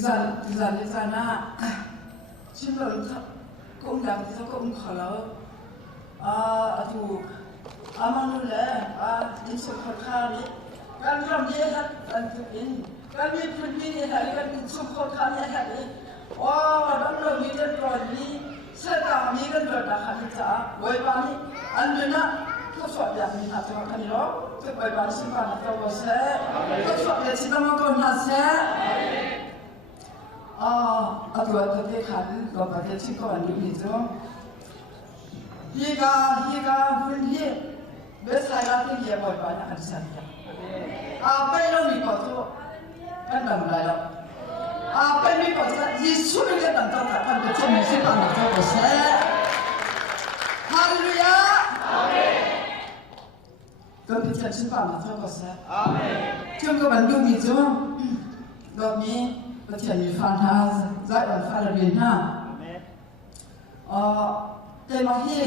di sana cuma cũng đang thì cũng kalau tu aman le di sekolah ni kan dia kan tu kami pergi hari kan sekolah kami hari dan lalu dia pergi sekarang ni kan berada di sana wajibani anda Kosok dia minta tuan kami lo, kebaik simpan atau bose. Kosok dia cinta makan nasi. Atau dia kan, kalau dia cikgu anda itu. Hingga bunyi, besar lagi dia buat banyak di sana. Apa yang lo mikir tu, kan dah mulai lo. Apa yang mikir tu, Yesus dia dah tahu kan betul simpan atau bose. Haleluya. Con bị chân xin phạm là thôi có sẽ. Trong các bạn lưu ý cho đọc nhé, có thể bị phản hạ giải bản phản là biến ha. Thế mà hi,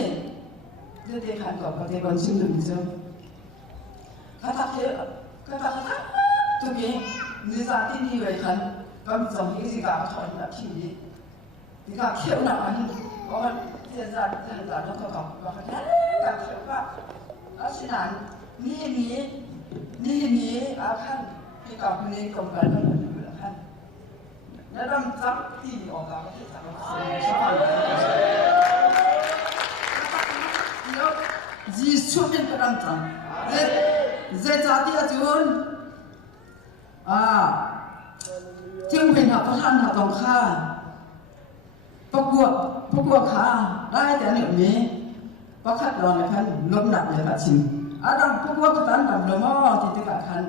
thế thì khán có thể còn xin lưu ý cho. Các thắc tôi nghĩ người ta tin đi vậy khán, có một dòng những gì cả thoại là khi thì cả khiếu nào anh có tiền ra nó có và cả khiếu cả đó xin anhนี่akan kita punya kembali kan. Dalam sakti orang kita Yesus yang terangkan. Jadi ajuan, jeungเป็นพระท่านตรงข้าประกวดขาได้แต่หนึ่งนี้ประคัดรอนกันล้มหนักเลยค่ะชิมAdam pukul ketan dan lama tidak akan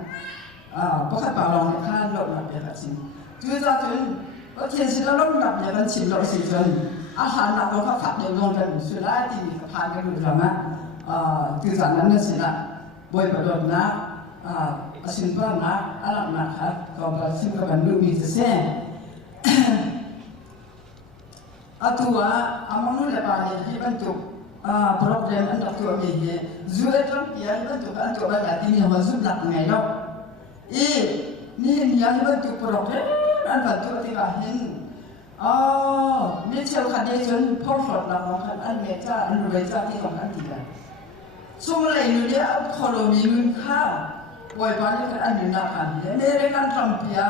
pakai balong kan lok nak dia kat sini. Juga satu, tiada sila lok nak dia kan cim lok season. Ahan nak lok kat dia lok dan sudah di kepan kan dulu lama. Juga sana ni sila boy padon nak simpan nak alam nak kalau simpan kan dulu bisa sih. Atua amanul lepas ni bentuk problem anda tu ni zuat kan yang itu kan tu banyak ini yang masuk nak ngayok ni yang itu problem anda tu tirahin ni cakap kan dia jun perfect lah kan anda meja anda mejaที่ของanda tidak semua ini dia kalau minggu kah boleh banyak kan anda nak kan ni kan tampia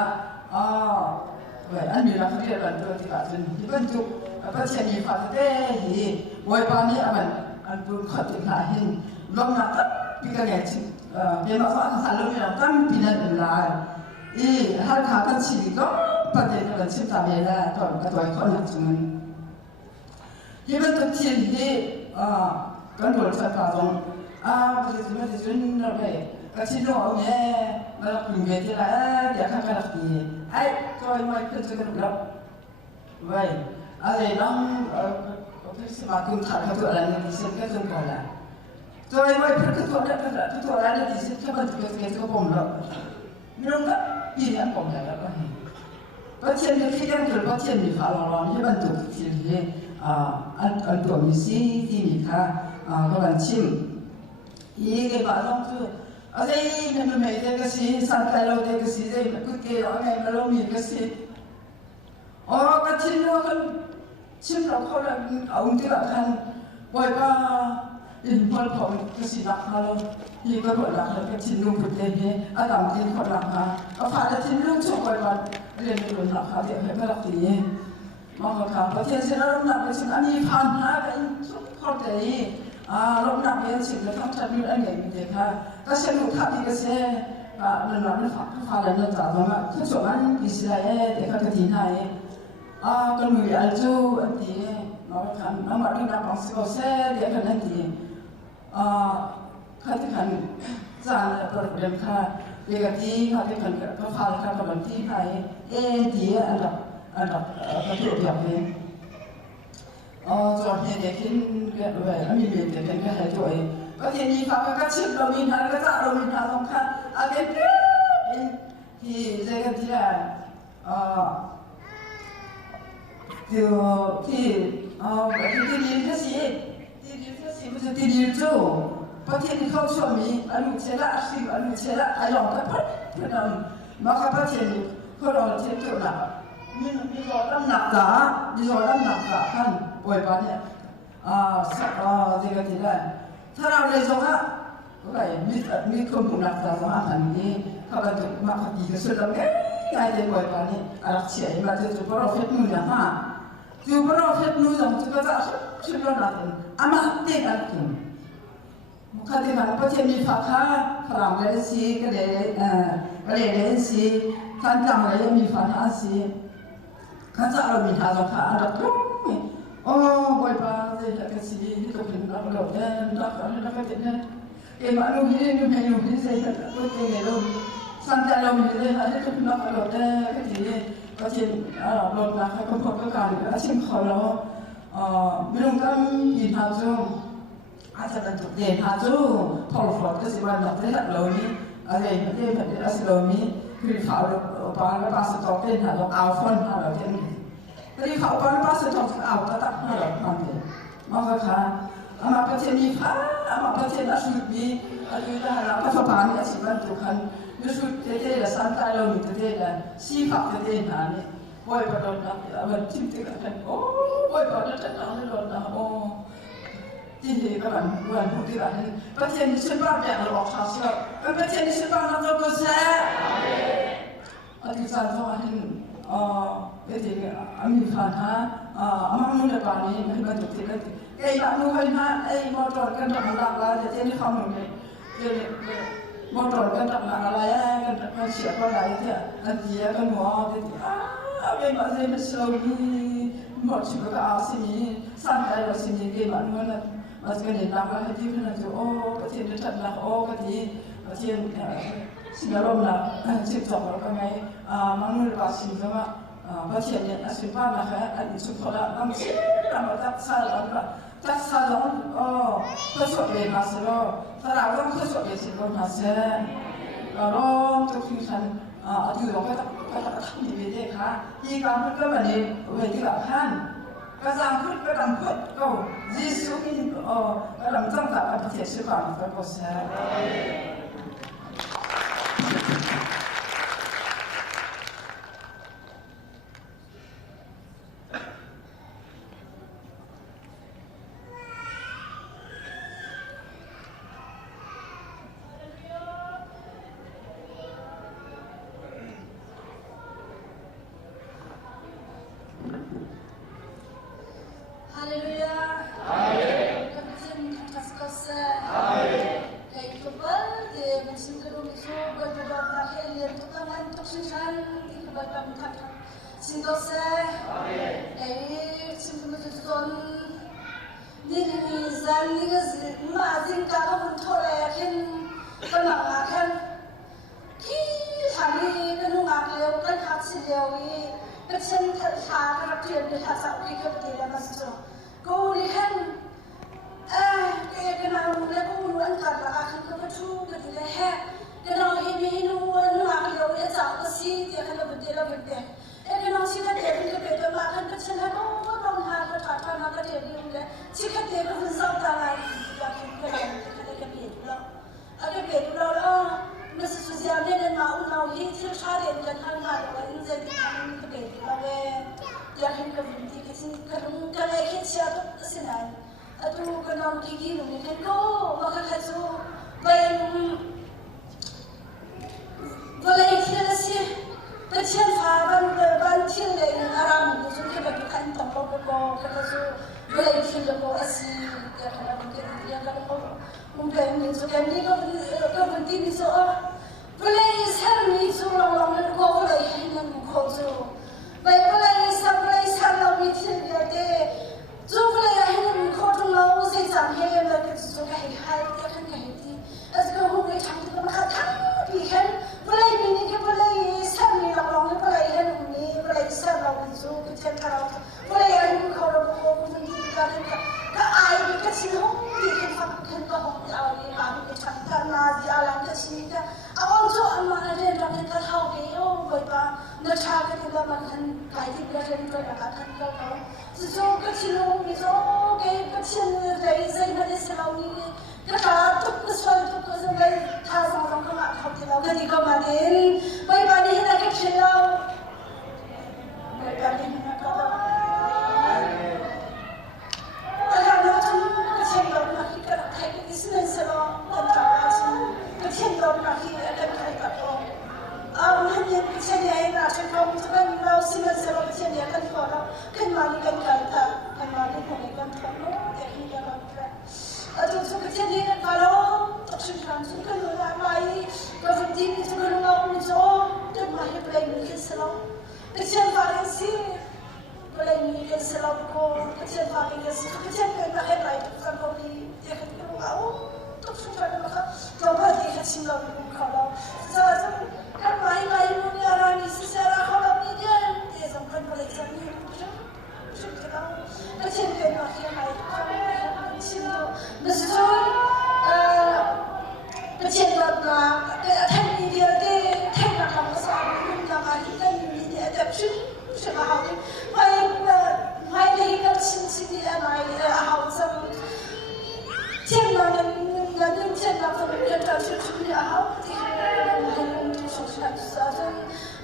boleh anda nak dia kan tu tidak jun dibentuk apa sih ni fakta ni wajibani aman anpun khatin lain lom nak pikir macam dia maksud kalau dia kan pindah ulai hal kapan sih itu pada kalau cinta bela atau ketua konak cuman dia bentuk sini kan boleh saya tahu betul betul nabe kecil orangnya malah punya dia lah dia kan kalau dia kalau mai kerja kan belum baik ada yang semakin tak ketua lain di sini kan jumpa. Jadi mai ketua lain di sini kan betul pemulung. Minum tak? Ini yang pemulung apa ni? Pasien yang kita kerja pasien ni kalau orang ni bentuk sini antu misi ini kah kawan cim. Ini balang tu. Ada ini memang ada kasi santai lalu ada kasi ada ikut ke orang lalu ni kasi. Oh kecil tu kan cim nak kau nak awak tidak akan wajib impor kau kasi nak kalau ini kau nak kalau kecil tu betul ni adam dia kau nak apa ada cim tu cukup wajib dia ni nak kalau dia nak dia maka kau pasien sekarang nak kasi ani panah kan kau tadi lom nak dia cim tu kan cakap ni dia kan kasi lu kau dia kasi lelah fakar dan lelah kecuali Israel dia kata dinai kan mui alju anti kan nama dia nak masuk dia kan nanti katakan jangan problem kah dia katakan kafal kah berarti hai dia ada betul dia ni jadi dia kan kami dia kan kah itu kalau ni fakar kecil kami nak kata kami nak songkan agen di saya kan diaที่เรียนแค่สิมันจะที่เรียนจู่ประเทศที่เขาช่วงนี้อนุเชละสิอนุเชละอายองก็พัดเพื่อนมาขับประเทศนี้เขาเราเทียบตัวหนัก มีรอดำหนักจ๋ามีรอดำหนักจ๋าท่านป่วยปานเนี่ยที่ก็ที่ได้ถ้าเราเลยสงฆ์อะไรมีคนผู้หนักจ๋าสงฆ์ท่านนี้เขาก็จะมาขัดดีกับสุดแล้วไงเลยป่วยปานนี้อะไรเสียมาจะพอเราเฟซนู่นนะฮะจะพอเราเฟซนู่นจะก็จะชุดเราหนักอามาเด็กอะไรกินมุขที่มันก็จะมีฝาค้าฝรั่งเลยสิก็เลยสิท่านจำเลยมีฝาค้าสิข้าจะเอามีทางเราขาเราทุกโอ้บ่อยปาจะอยากจะสิที่ตกเป็นเราเราเนี่ยรักเราเนี่ยรักกันเนี่ยเอ็มอารมณ์นี้นุ่มให้นุ่มที่ใส่กันก็เก่งเลยสันติเรามีเลยนะที่ตกเป็นเราเราเนี่ยก็ทีก็ทีรถนะก็พบกับการก็ชิมเขาแล้วไม่ต้องกันยินหาจูอาจจะเป็นจุดเด่นหาจูพอเราฟอดก็สิวันเราได้เรานี้อะไรที่แบบนี้เรามีคือเขาปาแล้วปาสต๊อกเด่นหาเราเอาฟอนหาเราเด่นตอนนี้เขาปาแล้วปาสต๊อกเอาก็ตักหาเราทำเด่นมองกันค่ะอามาประเทศนี้ฟ้าอามาประเทศนั้นสุดมีอะไรได้แล้วก็ฟ้านี่สิวันทุกคนยุสุดเท่ๆละสันตาเรามีเท่ๆละสีฟ้าเท่ๆหานี่บ่อยประโดดนะมันทิ้งกันโอ้บ่อยประโดดจะนั่งเลยโดนนะโอ้ที่นี่ก็มันพูดที่แบบนี้ประเทศนี้ฉันว่าแบบเราออกข่าวเชื่อประเทศนี้ฉันว่าเราต้องแซ่อธิษฐานสมาธิเดี๋ยวอามีฟันฮะอามามุ่งในป่านี้มันเป็นจุดที่ไอ้บ้านนู้นฮะไอ้มอเตอร์กันจากหลังแล้วเดี๋ยวนี้เขาหนุ่มเลยมอเตอร์กันจากหลังอะไรกันเสียก็ไหลเถอะอันเดียกันหัวเดี๋ยวไม่มาเล่นโซ่นี้หมดชีวิตก็อาสินี้สั่งใจเราสินี้เกี่ยมันมันมาเสนอหนักแล้วที่พี่นั่นจะโอ้ประเทศนี้ทันหนักโอ้ก็ดีประเทศสิ่งอารมณ์หนักสิ่งสองเราก็ไงมันนู่นภาษีก็ว่าประเทศนี้สิ่งบ้านนะคะอันนี้สุดท้ายแล้วมันสิ่งเราจัดสรรแล้วจัดสรรแล้วเพื่อสวดเรียนมาสิโร่ถ้าเราต้องเพื่อสวดเรียนสิ่งนั้นเสียเราต้องคิดฉันอยู่ตรงก็ทำดีๆค่ะยี่การพูดก็แบบนี้เวทีแบบท่านก็จำพูดก็จำพูดก็ยิสุมินก็จำจำกับประเทศสุขภาพก็ก็เสีย hân nhiên trên này là trên không cho nên lâu xin ơn sẽ làm trên này cần thọ đó cần mà đi cần cần ta cần mà đi không cần thọ nó để khi ra làm ra ở trong số cái trên này là phải đó tập sự làm chúng cần là mai có vấn đề chúng cần là ông cho cần mà hiệp lấy mình cái sự cái trên phải cái gì cái này mình cái sự có cái trên phải cái gì cái trên cái là hiệp lấy cần có đi để cái cái nào tập sự làm nó khác trong cái gì cái xin làm cũng khó đâu giờ chúng kan mai luôn ya rani secara kalau ni dia dia sampai balik sini chúng ta cái trên cái nó khi này xin betul cái trên là cái thanh ni dia cái thanh là không có sao nhưng mà cái thanh ni dia đẹp chứ chứ mà học mai đây cái xin đi này học xong trên là những trên là phần cái trò chuyện chúng ta học thì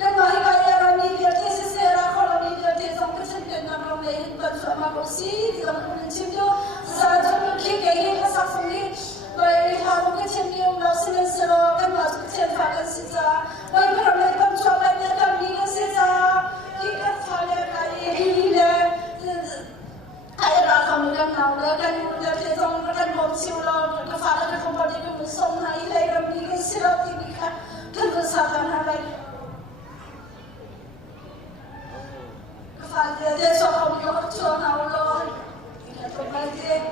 dan mahika ya media ke sesera kalau media ke trong cái chân cái nào mà lấy bận rộn mà có gì thì làm cũng chim cho giờ trong khi cái cái sắc phong đi bởi họ cái chân nhiều nó xin sửa cái mà cái chân phải cái gì ra bởi cái làm lấy bận rộn lại nhà cái gì cái gì ra khi cái phải cái gì là ai ra không cái nào là cái trong cái một siêu lo cái phải cái không bao giờ cái sống này lấy làm gì cái sửa thì bị khác thân thân sao tan hàng này phải để cho không có cho nào lo thì không phải thế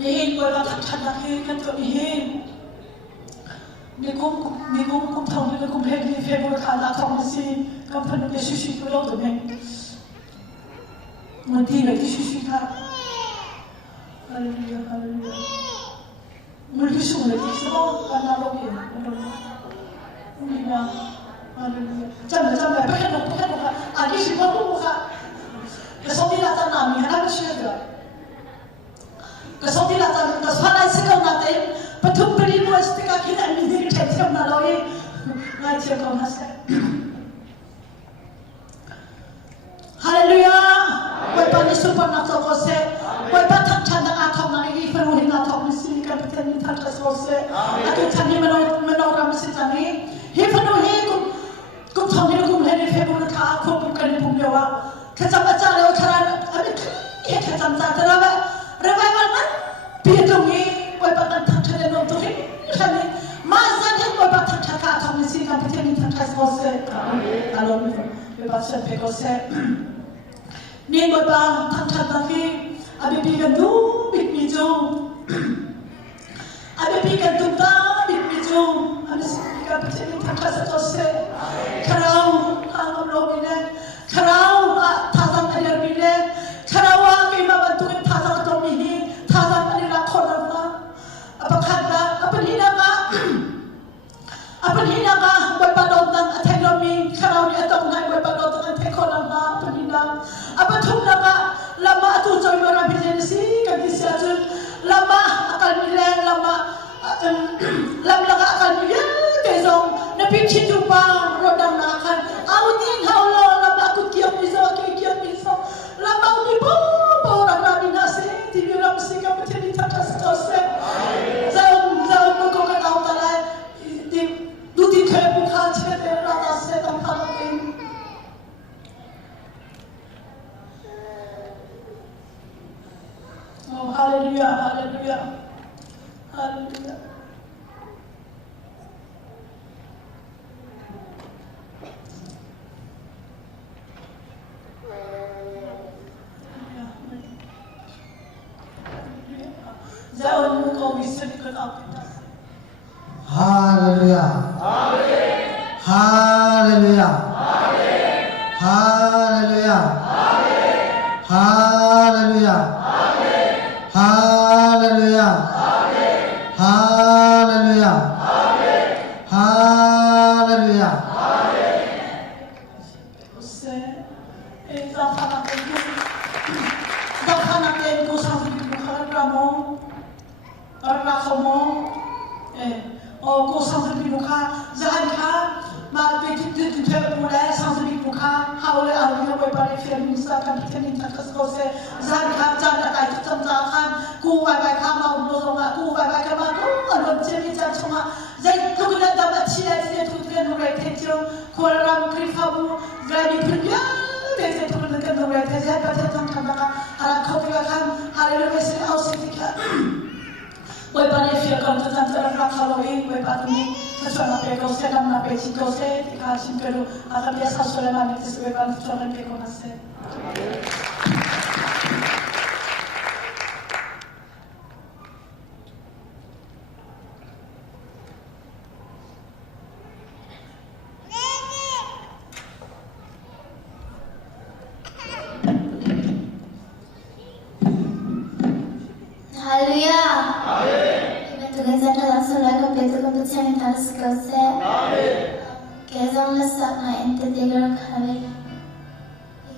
Ihin boy ba thak thak hi kan to ihin mi kum thong ni kum he ni fe bo kha la thong si kam phan ni shi shi ko lo to me mon ti le shi shi kha hallelujah hallelujah mul ki su le ti so ka na lo bi ni na hallelujah jam ba pa ka a ki shi ko ko kha ka so ti la ta na mi ha na shi da kasih dilatan kasih sekau naten patung beri nuas tika kita ni diri cekam naloi ngaji kau nasi. Haleluya. Wai pani super nak kose, wai patak canda atom nari penuhi atom mesti kan petani tak kose. Aku candi menora mesti candi. Hi penuhi kum thami kum heri februari ka aku bukan pun dewa. Kecam baca lewat kerana abi kecam baca lewat. Revival man, piedungi, wai patan thakthale no tohi, khani mazan he wai patan thaka thami si kan petani tak kose. Alon wai patan pekose. Ni wai patan thaki, abi pikan tu bit mijo, abi pikan tu ta bit mijo, abi si pikan petani tak kose. Karau angam lobine, karau thazam alir bine, karau angin mabantuin thazam tomihi, thazam alir akhorna, apa kata, apa hina ka, wai padotang athelomi, karau ni atong ngai wai padotang athekhorna, apa thumna ka, lama atu joy mara bijensi, kadisi ajun, lama akal milen, lama laga akal milen, kezong, nabi chijupa, rodang nakan, awutin haulo, lama aku kiam miso, lama uni po orang rabi nasi, tibi orang mesti kamu jadi takas kose, zaun muka kan awak talai, di dutin kaya bukan cerita rata setan halatin. Oh haleluya, haleluya, haleluya. Zaun muka bisa diketahui. Haleluya. Haleluya. Haleluya. Haleluya. Haleluya. Haleluya. Haleluya. Ko sang binuka zahan ka ma de mula sang binuka haule awli wai pare film sa kan tenin takas ko se zahan ka jana kai tam ta khan ku wai ka ma no ma ku wai ka ma ko an chemi cha chuma zai to na da ba chi la chi to ke no rai the chro ko ram kri phabu grani phya de se to na ka no rai the ja pa tam ka ka ara khau ka khan haleluya se au se ka wai pane fia kan ta tan ra khaloi wai pa ni sa na pe ko se na pe chi ko se ka sin pero ata dia sa sole ma ni se wai pan sa na pe ko na se Kesang lesak na ente tegar kare,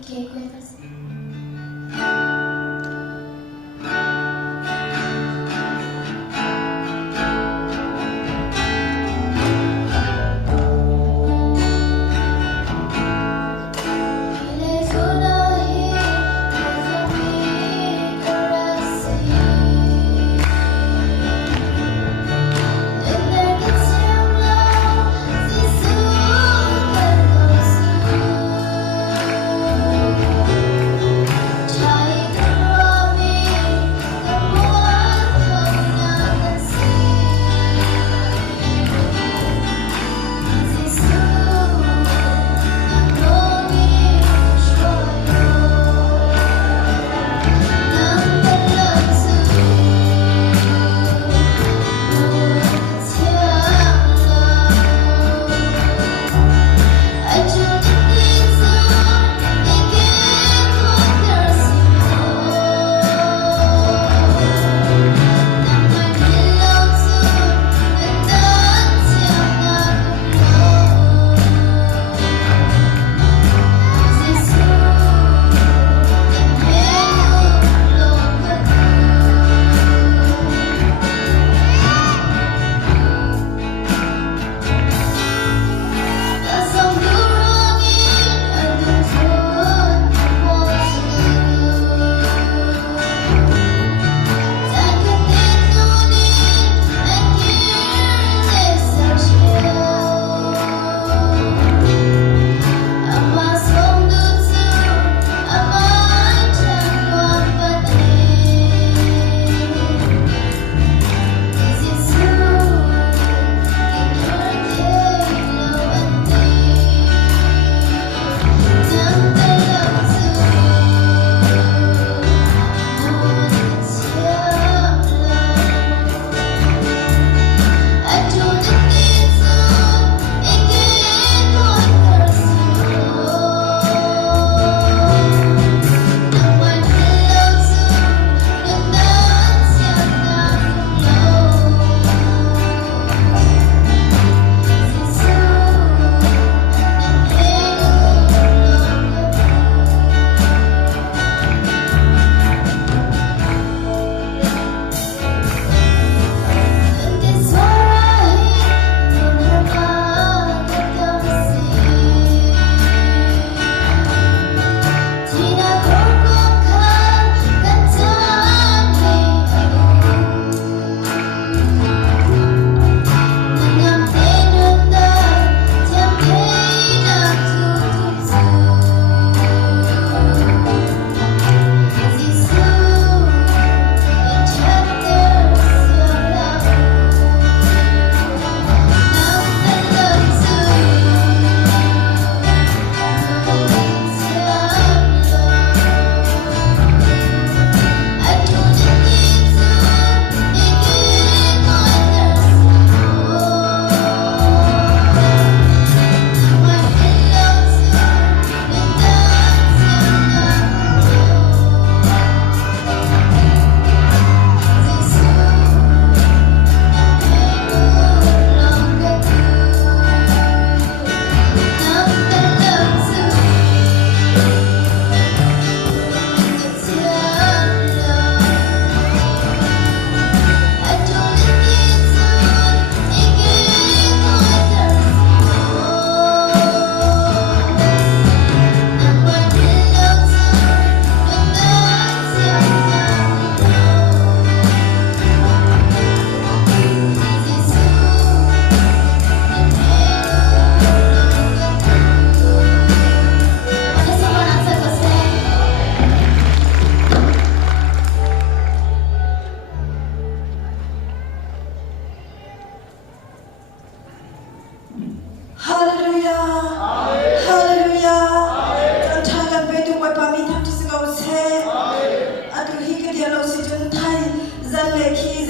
ike kue terus.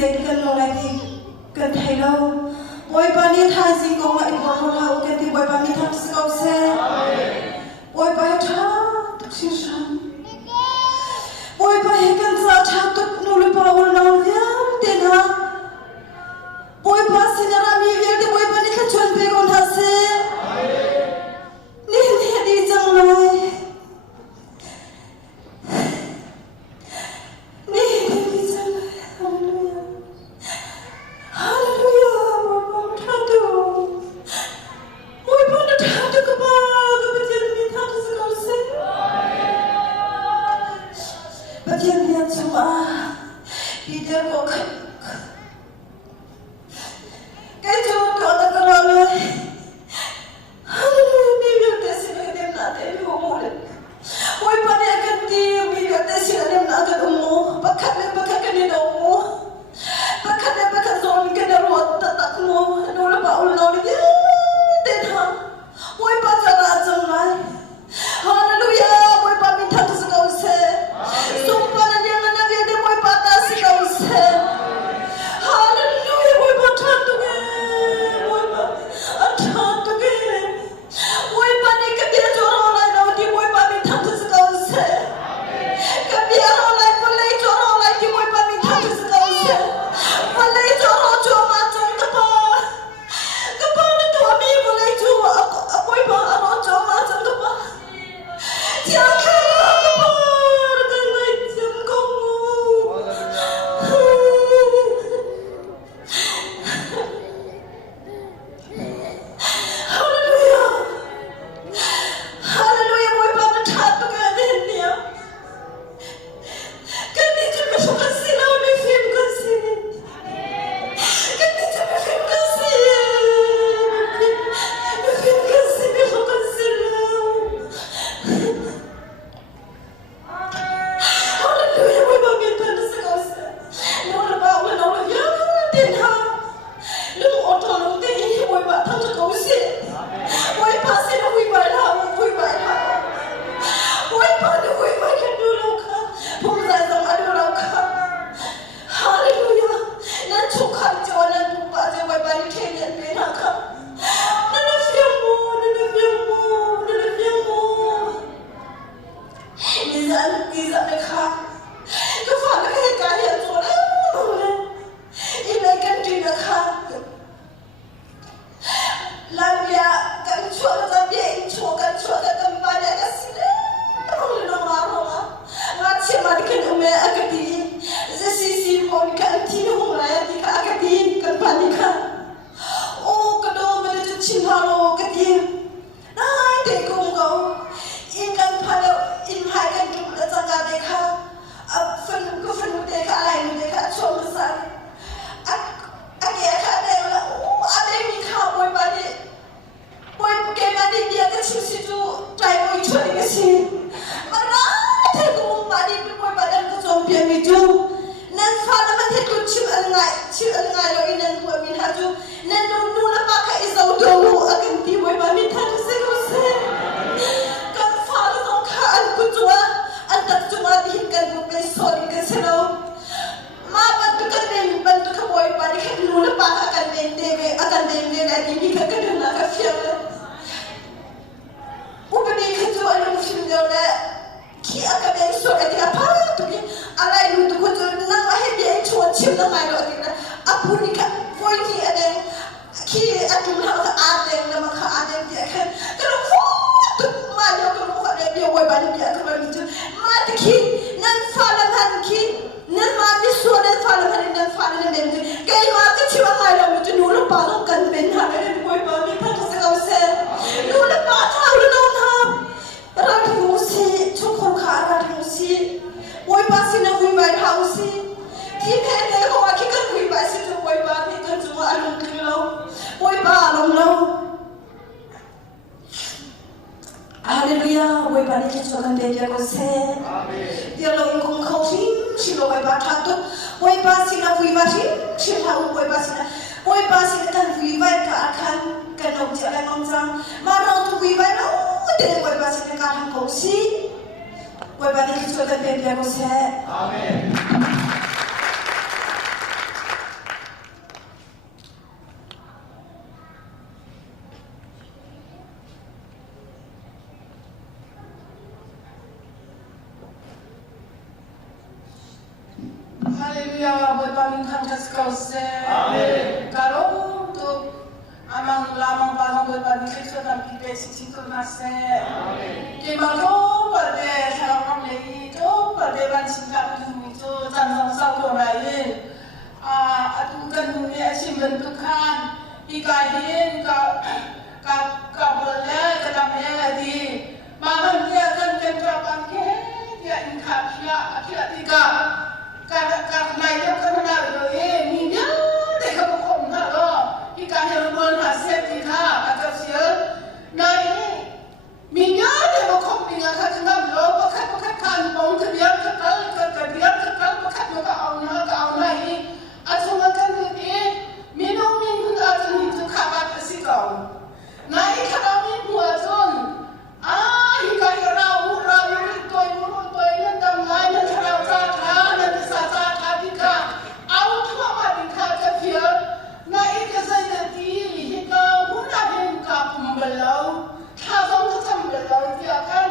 dây cần lo lại thì cần thấy đâu ôi bà ni thay gì cũng lại có một hậu cái thì ôi bà ni tham sự cầu xe ôi bà cha thực sự rằng ôi bà hết cần ra cha tốt nô lực bà ôn nào nhám tên ha ôi bà xin ra mi việc thì ôi bà ni khát chuẩn bị con thà xe nên đi chẳng lại Hallelujah, we bani kita kan dia ko se. Dia lo ingkung kau sim, silo we ba thatu, we ba sina we ba sim, sila we ba sina. We ba sina kan we ba ka akan kan ok jalan mamjang. Marau tu we ba no, dia we ba sina kan kau si. We bani kita kan dia ko se. Amen. Tuhan tangkas kau se. Kalau tu amang lamang palong berpadi kita dan kita sisi nase. Kemana pada salam lagi tu pada bansinkan itu tentang satu lain. Atukan dunia si bentukan ikahin ka boleh kadangnya di makan dia kan kentrapan ke dia ingkar dia tiga karena itu karena ini dia dekat bukan nalo ikahin rumah hasil tiga atau siapa nah ini minyak dia bukan minyak kadang lo pakai kantong kebiar kekal pakai muka awna ini asumkan ini minum itu kabar kesikau. Nah ikan amin buazon, ikan rau toi nendam lain nendam cata nendam cata tiga, auto apa tiga kafir. Nah ikan saya di hingga munahin kap membelau, thazong tercembelau dia kan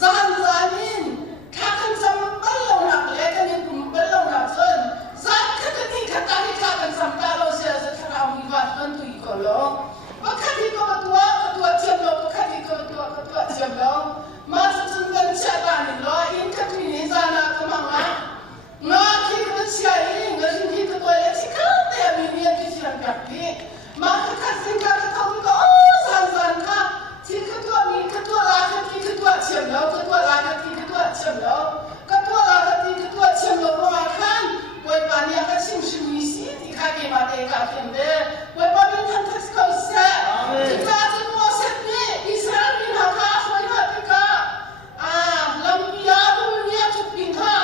zahin, kakan sama belau nak lekan yang membelau nak zon. Zat kata ni kakan sampai saya sekarang ibat tentu ikolo. Pakai ketua jablo, pakai ketua jablo. Masa tunggu siapa ni lo? Ini katini sana kemana? Ngaki bersiayi, ngasi ketua lecikan dia bini yang kisian kaki. Maka kasih kata tahu itu san ka. Si ketua ni ketua lagi ketua jablo, ketua jablo makan. Boy pani akan simsim misi di kaki mata kaki deh. Boy pani nanti kau set. Kita semua set ni. Israel ni nak kau ni hati ka. Lampia tu ni aku pinta.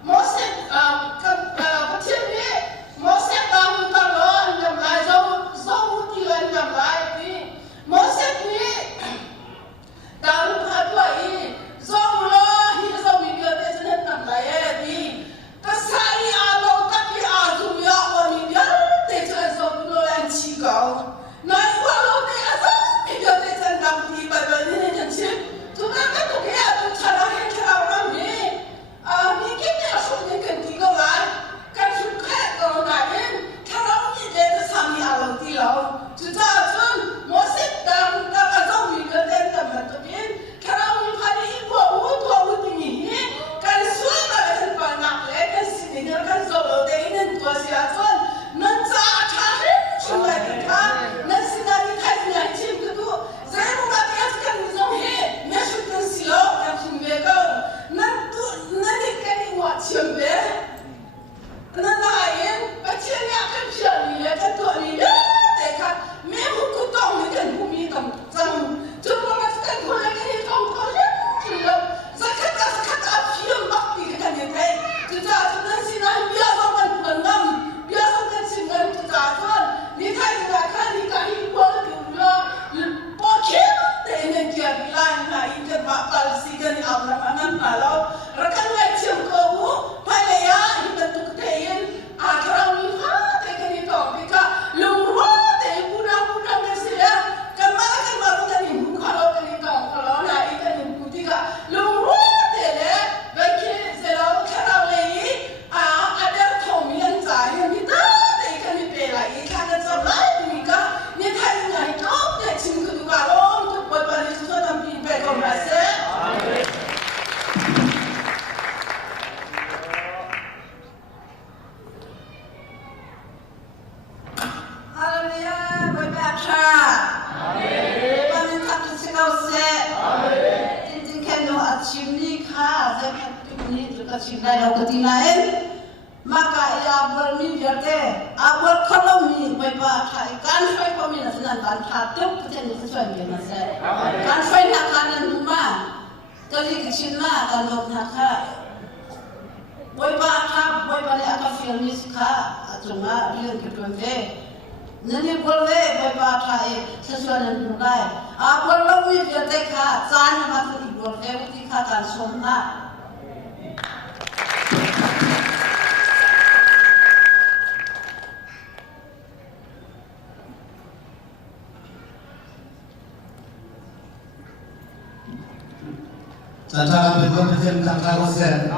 Moset kecil ni. Moset tahu kalau jam lai jauh tiga jam lai ni. Moset ni tahu apa ini. Jauh lah ini jauh mikir tu jam lai ni. Kesari alau tapi azum ya wani dia tekan sobulo lanci kau. Nah walau dia azum dia tekan dampi pada ini jangan. Tu kan tu dia tu cara orang ni. Mungkin dia sudah ketiga lah. Kan suka kau lain. Kalau ni dia sami alau tilau. Tu azum moset dan azum dia tekan dampi. Kalau ni hari ibu ini kan suara tempat nak lekas sini kan solo deh ini tua siapa nanti cari cuma kita nanti dari kaji ngaji itu saya mau katakan misalnya nyasukkan silo yang cumbegal nanti kan iwat cumbe nanti lain bacanya akan jadi ya ketua ni ya dekat memang kutong ni kan bumi tam cuma katakan boleh ni tongkol ya zakat film bakti kan yang baik kita nanti biasa kan penam biasa kan singgah kita kan ni kan boleh dulu pakai dengan dia bilang ini bakal sigan aman kalau rekan macam kau pada ya bentuk kain akhirnya ni dengan itu kita lumrah deh budak Malaysia kemana kan ini kalau kan itu kalau nak ikan ini tiga lumrah deh bagi selalu kalau lagi ada komian saya kita ikan ini bela ikan sebelah ini kan ni tanya itu dia cinggu tu kalau untuk buat balik susah tapi pegang masih. Haleluya, berbaca. Amin. Panen tak tersikau se. Amin. Tintin keno acim ni kah, saya ni juga cinta yang ketinain. Maka ia bermimpi abal kalau mi berbaca kan saya peminat senang kan hati kita ni sesuai dengan saya. Kan saya nak kanan rumah, kali kecil mah kan dok nak. Berbaca apa film ni kah, cuma dia kedua Nani boleh berbaca sesuai dengan mulai. Abal lebih jadi kah, jangan masuk boleh ketika kan somna. Cara berbuat macam tak kau sen.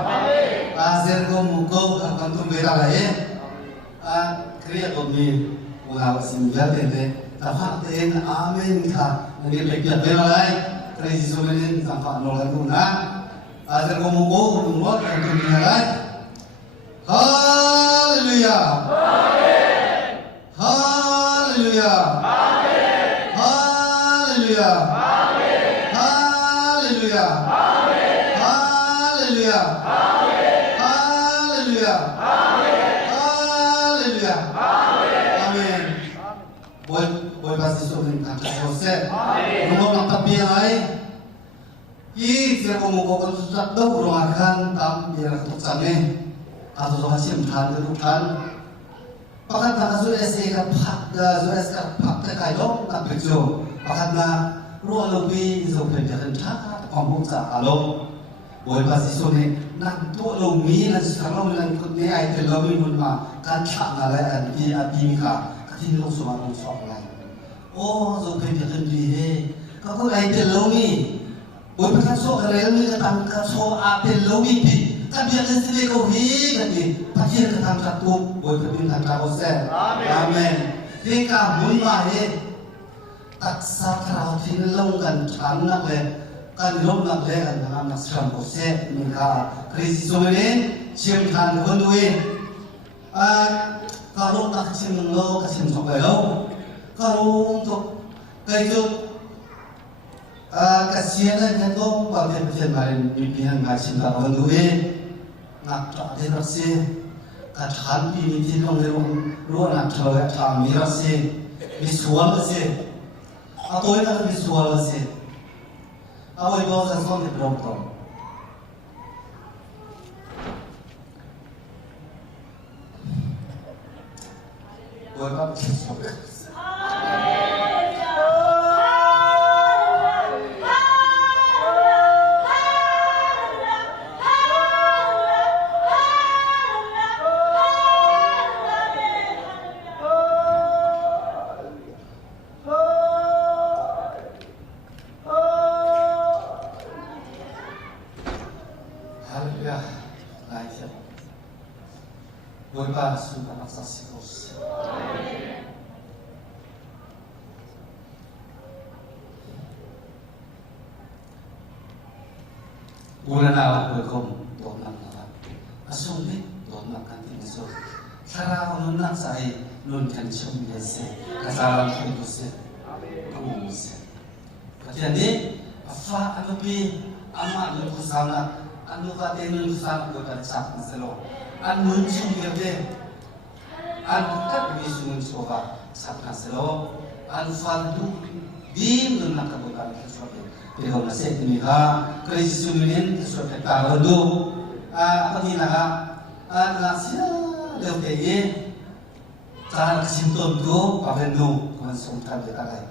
Aser kau muka akan tumbera lain. kriya to mi unawa simja tende tapak ten amen ka ngi pekya belai krisi sumenin sampa nolan guna ajar komuko umot kan dunia haleluya haleluya haleluya haleluya haleluya haleluya haleluya amin boy pasti sumenin kata sose rumah nak tapi ai i sir ko mo ko susat daw rumakan tam biar tuksane atau hasim than ke tukan pakat na su ese ka phak da su es ka phak ka kai dok ta bejo pakat na ro lo bi zo pe kan tha ka pom sa alo boy pasi so ne nak to lo mi na sa lo lan ko ne ai te lo mi mun ma kan tha na la an bi a bi ka tin lo so ma lo so lai o zo pe kan di he ka ko ai te lo mi boy pakat so ka rel mi ka tam ka so a te lo mi bi ka biar kan sini ko hi kan ni pakir ka tam satu boy ka bin kan ka se amen ni ka mun ma he tak sa ka tin long kan chan na le kan long na le kan na na sram ko se ni ka krisi so ne chim than ko duin a ka ro na chim lo ka chim so ba lo ka ro to kai jo kasihan kan to bagi pejabat marin pimpinan ngasim tak bantuin nak tak ada rasa katakan ini tidak lu nak tahu tak mirase visual se atau yang visual se awal itu sesuatu yang berbeda buat apa sudah saksi terus. Bulan awal berkom donan awal, asal ni donan kan tinggal so. Cara menunak saya nun kan cium biasa, kasaran itu se, kamu se. Jadi apa anu bi ama anu kusana, anu kate anu kusana bukan cap naselo. Anu cium biasa. Anu tak bisa mencoba sabna selo, anu faldu bim dengan kebutuhan sesuatu. Bila masih ini krisis ini sesuatu terlalu apa ni nak nasihat lepas cara simptom tu apa nu konsumsi kita lagi.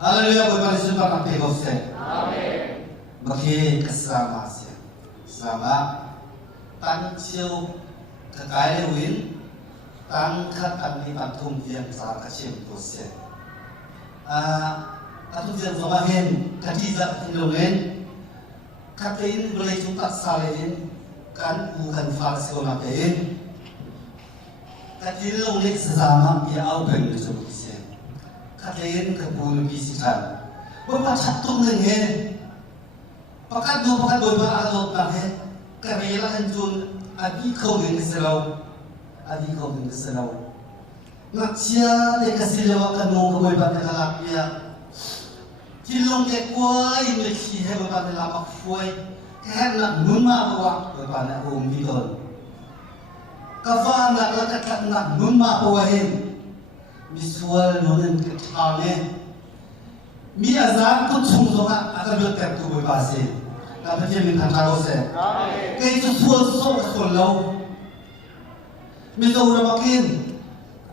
Haleluya berbaris sumpah nanti hostel. Amin. Bagi keselama sih, selama tancil kekayaan win tangkat kami pantum yang salah kecil proses. Atau yang semahin ketidak Indonesia katain boleh tuntas salin kan bukan falsi onapein katain ulik sesama ya auben disebutnya katain kebun bisikan bapak satu nengen pakat dua adot nahe karela hancur adi kau dengan selau nak cia lekasi lewakan nong kebun pada kalapia Cilong ke kuai mesti hebat pada lapak kuai, kerana nunma bawa pada umbiton. Kawan nak lekat nak nunma bawain, visual nonen ketane. Mi azam tu cungzonga akan berter tu berbasi. Tapi dia minta tahu saya. Kau itu suatu solau. Minta orang makin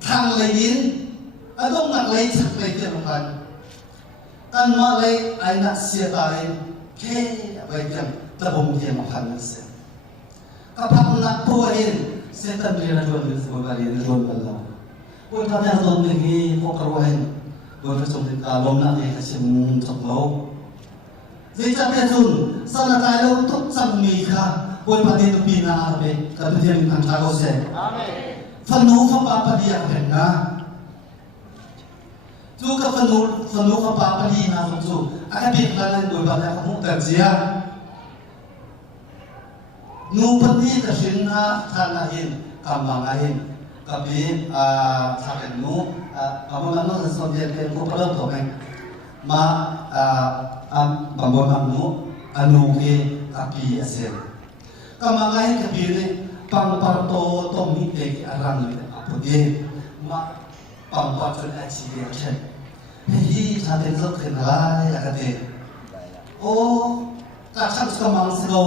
tang lain, atau nak lain sak lain terlukan. Kan malai aina siatain ke baikkan tabung dia makan nasi. Kapan nak puain setan dia nak jual sebagai dia jual balau. Buat kami ada lagi pokok wahin. Buat macam kalom nak dia kasih untuk mau. Jika pun sana kalau untuk samika buat pada itu bina arbe. Tapi dia minta tahu saya. phần nụ pháp ba pa đi à hẹn na chú các phần nụ pháp ba pa đi na chú các biết là nên đối với các mục tiêu gì à nụ pa đi ta xin na thà na hin cầm bằng hin cái biết thà cái nụ mà nó là số tiền cái cũng có thôi mà bằng bộ làm nụ anu cái kapi asem kamagai kapi ni pang parto to mi te arang ni apoge ma pang patron achi de chen hi sa den zo khen lai ya ka te o ka chang sa mang silo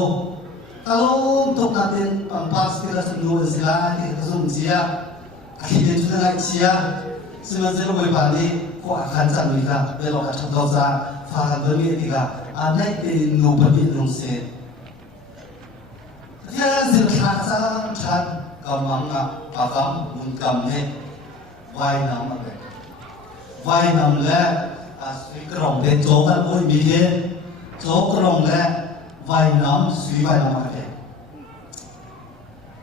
kalong to na den pang pas ki la sunu zila ki ka zum zia aki de tu na chia sima zelo boi ba ni ko akan sa ni ka be lo ka chang do za fa ka do ni ti ka anai ke nu pa ni nong se thế dịch khá sang chăn cầm măng à bà cầm muốn cầm hết vai nằm mà vậy vai nằm lẽ suy cái rồng đến chỗ cái mũi bị thế chỗ cái rồng lẽ vai nằm suy vai nằm mà vậy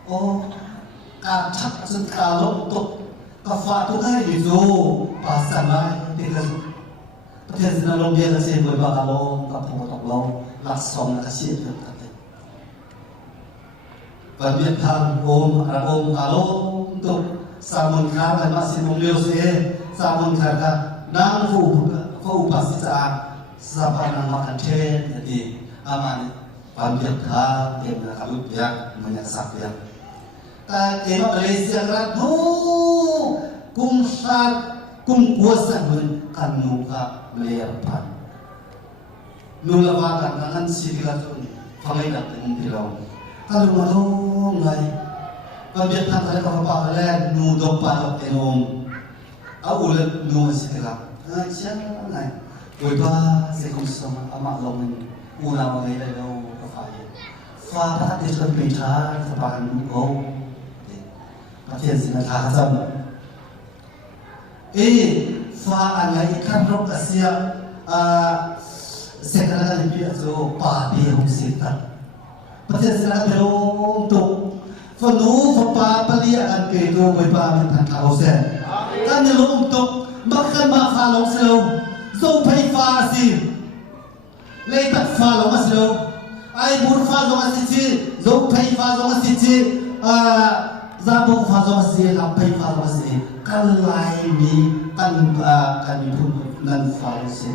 ô cả chắc chân cả lúc tục cả pha tu cái gì dù bà sẵn lại thì cái thế nên là lòng biết là gì bởi bà lâu cả phong tục lâu lạc sòng là cái gì được và biết thằng ôm alo tục samun khá là mà xin mong liêu sẽ samun khá là năng phụ bác sĩ xã sapa năng mà khăn thế thì aman và biết khá tìm là khá lúc việc mà nhận sạc việc ta cái mà Malaysia ra đủ cùng sát cùng quốc sản hơn kan nụ cả lệ pan nụ là ba kan năng xí là chun phong ấy đặt từng thì lòng kalau malu ngai, kalau thằng này có bao giờ nu đọc ba đọc tên ông, áo ulet nu masih tegak, siapa ngai, buổi ba sẽ không sống, ama lòng mình u nào ngày đây đâu có phải, pha phát đi trên bể trà, các bạn nu ô, phát hiện gì là thà dâm, pha anh ấy khăn rốc Asia, sẽ cái này bị rồi ba đi không xịt tắt. Pasal saya belum tu, penuh apa pelian itu berbagai tentang kausen. Kan belum tu, makan makan long selo, zong pay pha si, letak pha long selo, ai bur pha long si, zong pay pha long si, zabung pha long si, lam pay pha long si, kan lai mi kan mi pun nan pha long si,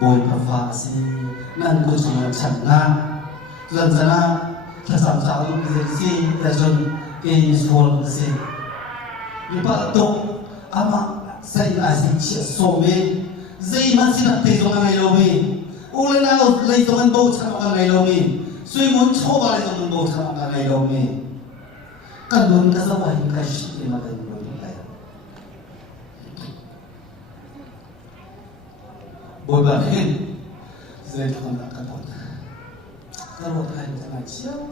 boy pha si, nan kucing chana. Lần ra là sản xuất lúc cái gì là dùng cái số cái gì nhưng mà tục ama xây lại sinh chia số mình dây mà xin đặt tiền trong ngày lâu mình u lên nào lấy trong anh bầu trong ngày lâu mình suy muốn cho vào trong anh bầu trong ngày lâu mình cần muốn cái sao vậy cái gì mà cần muốn cái bồi bàn hết dây không đã cắt bỏ kalau hai jangan siapa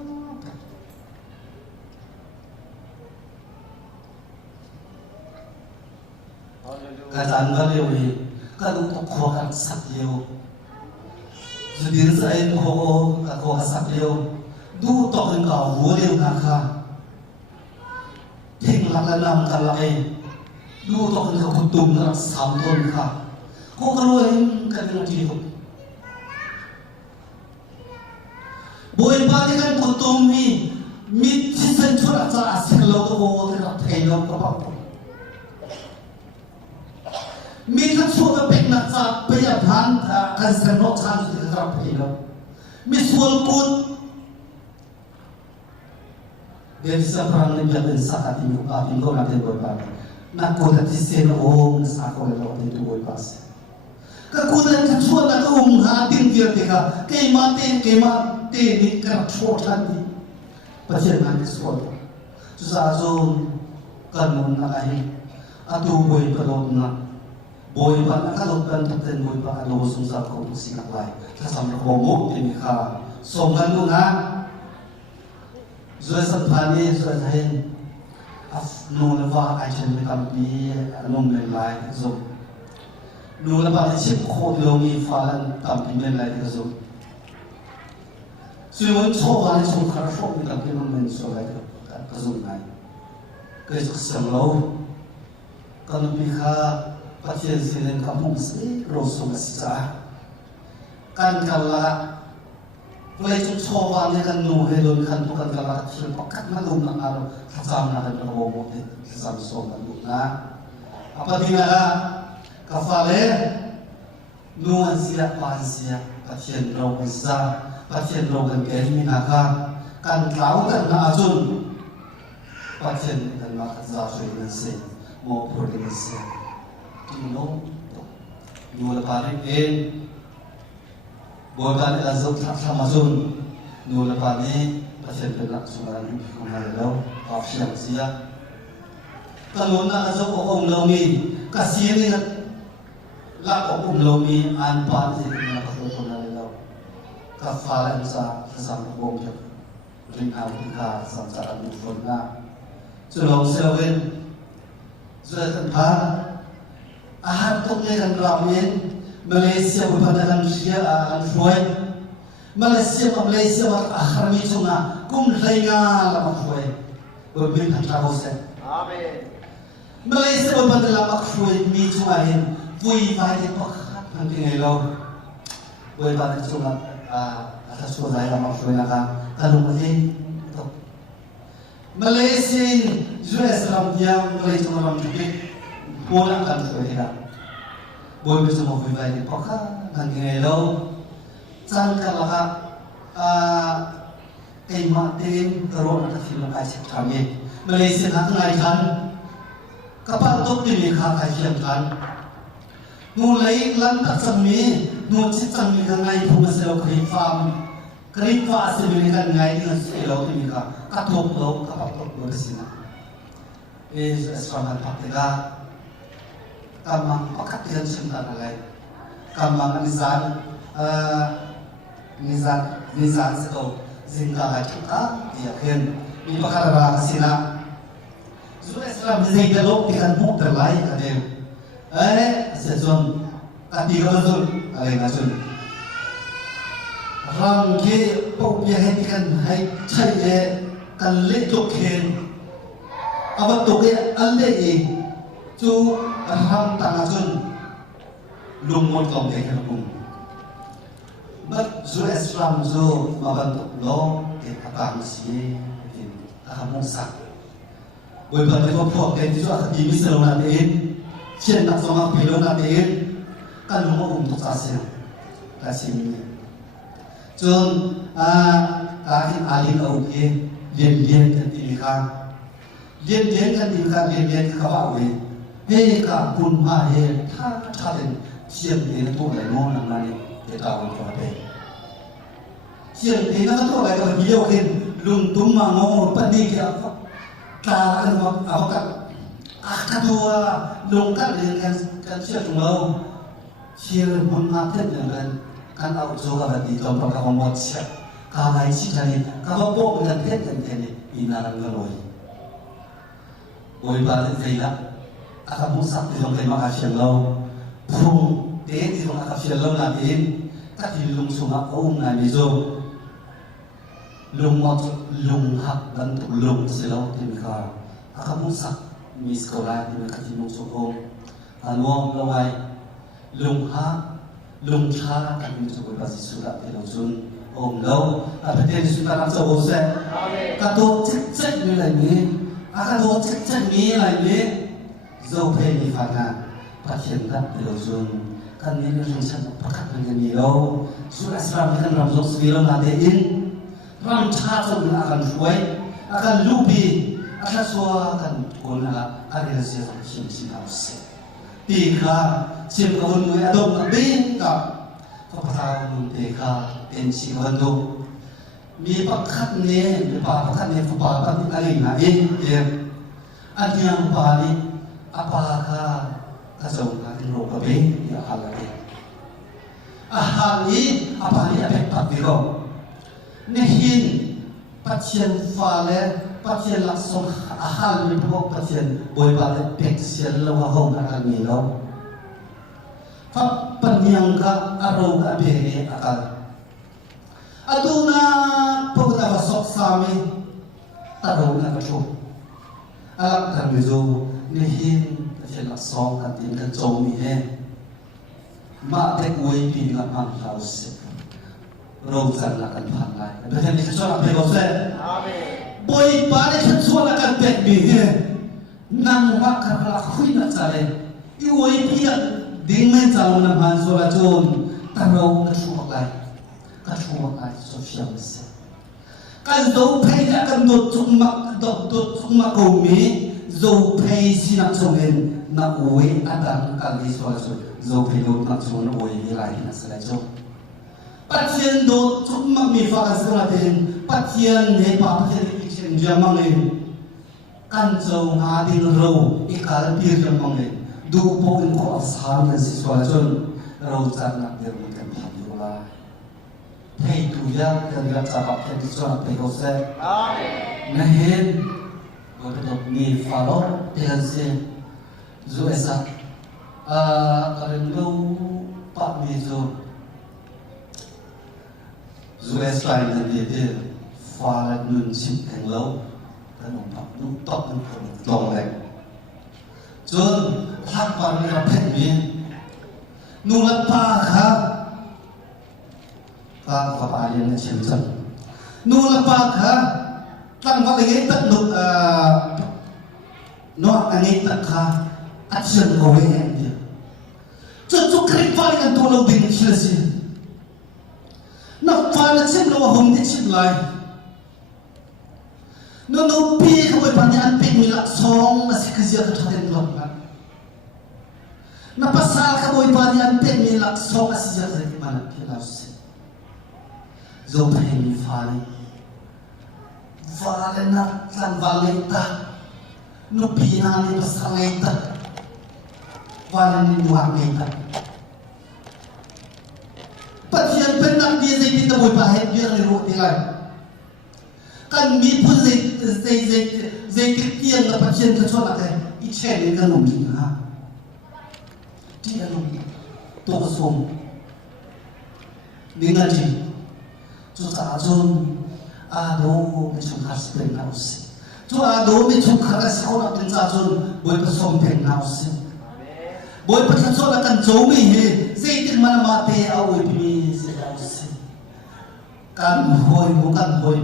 kazan beliau ni kalau untuk kuat sak dia jadi saya kuat sak dia du tok engkau boleh nakha thing la nam kalai du tok engkau kutum nak samton kha ko kalau yang kadang hidup boy ba di kan kutum mi season chura sa aselo to bo te ka thelo ka pa mi kan so ka pek na sa pe ya phan kan san no chan su ka thelo mi sul kun de sa prang ni ya den sa ka ti mu ka pin ko na te boy ba na ko ta ti se no o sa ko le lo te boy ba se ka ko na ka chua na ka ha tin kia te ka ke ma te ni ka chua than ni pa chen na ni so tu sa zo kan mun na ai atu boy pa lo na boy pa na ka lo kan ta ten boy pa lo sung sa ko si ka lai ka sam ko mo ti ni ka som kan lu na zo sa phani zo thai af no na va ai chen ni kam pi anom le lai zo nu la ba chip kho lo mi fa lan tam pi men lai ka zo suy muốn cho vào trong khả phúc thì tập cái mình so lại cái dùng này cái sức sống lâu còn bị khá phát hiện gì nên cảm hứng sĩ rồi sống là sĩ xã căn cả là vậy chúng cho vào những căn nụ hay đôi căn tu căn cả là chỉ có cách mà đúng là nào thật ra là cái đồ một thì sản xuất là đúng na apa di mana kafale nuansia pansia pasien rau bisa pasien rau kan kini naka kan lau kan na azun pasien kan maka zasu ini se mau produksi tino nula pari bukan azut sama azun nula pari pasien benak sungai kemarin option sia kalau nak azut orang lami kasih ni la orang lami anpan sih nak azut orang lami kafalan sa sama bom je ring autika samsara mufona sulong sewen sudah ahad tok ni kan ramen Malaysia berpandangan Rusia akan fuai Malaysia akhir ni cuma kum lainnya lama fuai berbin hantar hosen amin Malaysia berpandangan lama fuai ni cuma hin fui mai di pakat nanti ngelau fui pada cuma atas suara lama fuai nak kalau mesti Malaysia US ram yang Malaysia ram juga pulang kan fuai dah boy bisa mau vibai di poka nanti ngelau can kalau matin terus ada film kasih kami Malaysia nak ngaikan kapal tu ini kasih kan mulai lantak semi nucit semi ngai pumaselo kerifa asli kan ngai dengan selo ini katok lo kapal tu bersina selamat pakai kamang pakat yang cinta nalai kamang nizan sedo zingga kita dia kan ini pakar bahasina sudah Islam zingga lo pikan mu terlai kadem sezon katiga betul alai nasun ram ke popia hetikan hai chai kan le token abat toke alle chu ram tangasun lumot kong tekar kum but zu Islam zu mabantuk lo ke atang si akamong sak boy pada ko pok ke ju akademi selo natin chen nak sama pilo natin kan mo untuk sasin kasih chun kahin alin au ke lien kan tilika lien kan ka ba we hei ka pun ma he tha den siam ni tu lai mo nang nai ke ta ko te siam ni na to lai ka video ken lung tum ma ngo pa ni ke ka kan ma ka dua lung ka le kan sia tu lo sia mun ma te den kan au zo ka di tom pa ka mo sia ka mai chi ka ni ka ba po kan te ni ina rang ga loi oi ba le la akan musak di dalam terima kasih Allah pun di dalam kasih Allah nanti tadi lung sungai nanti zo lung hak bentuk lung silau timika akan musak di sekolah di kasih musuh anu lawai lung hak lung cha kan musuh kasih surat di dalam lau ada di surat langsung bose kado cek nilai ni akan do cek nilai ni dâu phê như phạt là phát triển các điều dùng cần nên dùng sẵn phát khắc dengan nhiều sudah Islam kan ram zong sebelum latiin ram cha zong akan fuai akan lubi akan sua akan guna ada siapa sim harus tiga sim kawan gue adom kabin ka kapatau tiga tensi kawan tu mi pakat ni fupa pakai nain yang paling apakah kasong ating rokabe ya halagi ahali apali apek patiro nehin pasien fale pasien langsung ahal ni pok pasien boy bale pasien lawa hong akan milo fa penyangka aro kabeh akal aduna pokta sok sami taro na kacu alak kan mizo ni hin thel song kan tin kan chom mi he ma te koi pi la mang tau se ro san la kan phan lai be kan ni so na pe go se amen boy pa le kan so la kan pe mi he nang ma kan la khui na cha le i oi pi ding men chang na man so la chon ta ro na chu lai ka chu lai so fiam se kan do pay na kan do chung ma ko mi zo pay si na chung en na oi adan kan li so so zo pay do na chung na oi ni lai na sa la cho patien do chung ma mi fa sa la den patien ne pa patien ki chen ja ma le kan zo nga din ro i ka pi ja ma le du po in ko sa na si so la chon ro chan na de mu kan pha du la thầy tu yang dan gak sabab yang dicuat pegose nahin bodoh ni falo dengan si zuesa kalau pak mizo zuesa ini dia falat nun sim yang lau dan umpak nun top nun long lek jun hak pak ni rapet ni nulat pak và bà liên là chiến dân nu là ba khá tăng vào cái tận độ nó anh ấy tận khá action của em đi cho cái pha cái tu lâu bình chỉ là gì nó pha là xem nó hùng thì chìm lại nó pi không phải bạn ăn pin mình lạc song là sẽ cái gì đó thành lòng lắm nó pasal không phải bạn ăn pin mình lạc song là sẽ gì đó thì mà là cái nào zo phen fali vale na tlan valeta no pina ni pasaleta vale ni nuameta pathian pen nak dia zai kita boy pahet dia ni ro tilai kan mi pun zai kristian la pathian ka chona ka I chen ni kan lum ha dia lum to som dengan ji cho ta chun a do me chung khar si pen naus cho a do me chung khar si ko na tin cha chun boy pa som pen naus boy pa chan so la kan zo mi he sei tin mana ma te a oi pi si naus kan hoi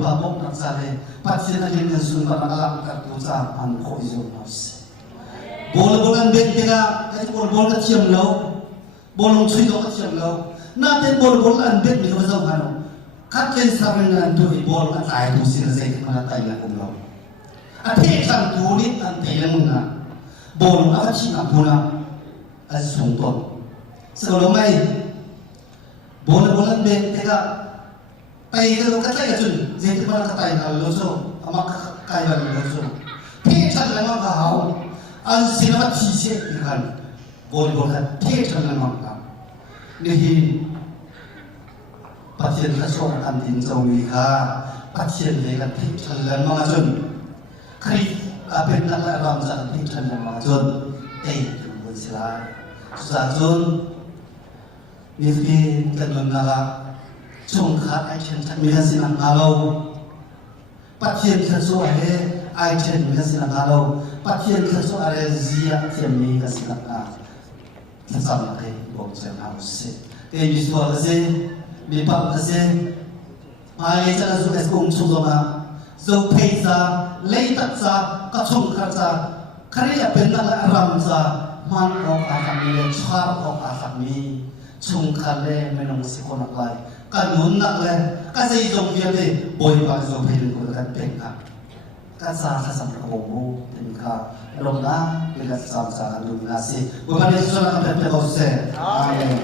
pa mok na sa le pa chin na len sun ba na la ka tu cha an ko i zo naus bol an ben te ga ai bol ka chiam lo bolong chui do ka chiam lo na te bol an ben mi ka zo ha no các lên sau này là tụi bol các tài tu sinh ra cái mà tài là cùng lòng, thế rằng tu đi ăn tài là mừng à, bol nó chỉ là bol à, sống tốt, sau đó mày bol ăn bên thế cả, tay cái lúc cái tay là chun, dễ thì mà cái tay là lỗ số, mà cái là lỗ số, thế rằng là mà hào, ăn xin nó chỉ sẽ đi gần, bol là thế rằng là mà làm, nên patien ka so an tin zo mi kha patien le kan thi than lan ma chun khri a pen na la ram za thi than lan ma chun ei tu sila sa chun ni fi kan lan na la chung kha ai chen than mi ha sin an ma lo patien ka so he ai chen mi ha sin an ma lo patien ka so are zia chen mi ka sin an a ta sam na ke bo chen ha se te mi so la se mi pa se mai cha zu es kum chu zoma zo phei za lei tak za ka chung kha za khari ya pen na la ram za man ko a ka mi le char ko a ka mi chung kha le me nong si ko na lai ka nun na le ka sei zong via le boy pa zo phei ko ka pen ka ka sa kha sam ko mo tin ka long na ke ka sam sa lu na si bo pa le so na ka pe ko se amen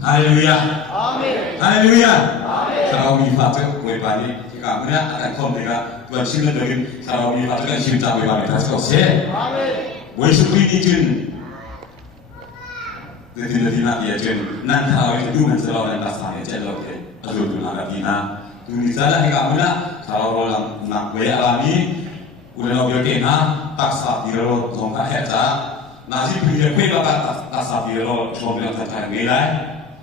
Haleluya. Amin. Haleluya. Amin. Kalau mi fa tu koi pa ni ka mana ada kom dega tuan sim le degin kalau mi fa tu kan sim ta koi pa ni ta so se. Amin. Wei su ni jin. De din de dina dia jin nan ta wei tu men selaw nan ta sa ni chen lo ke. Azu tu na dina. Tu ni sala ka mana kalau lam nak wei alami udah lo ke na tak sa di ro tong ka he ta nasi pilih kue baka tak sabi lo coba tak nilai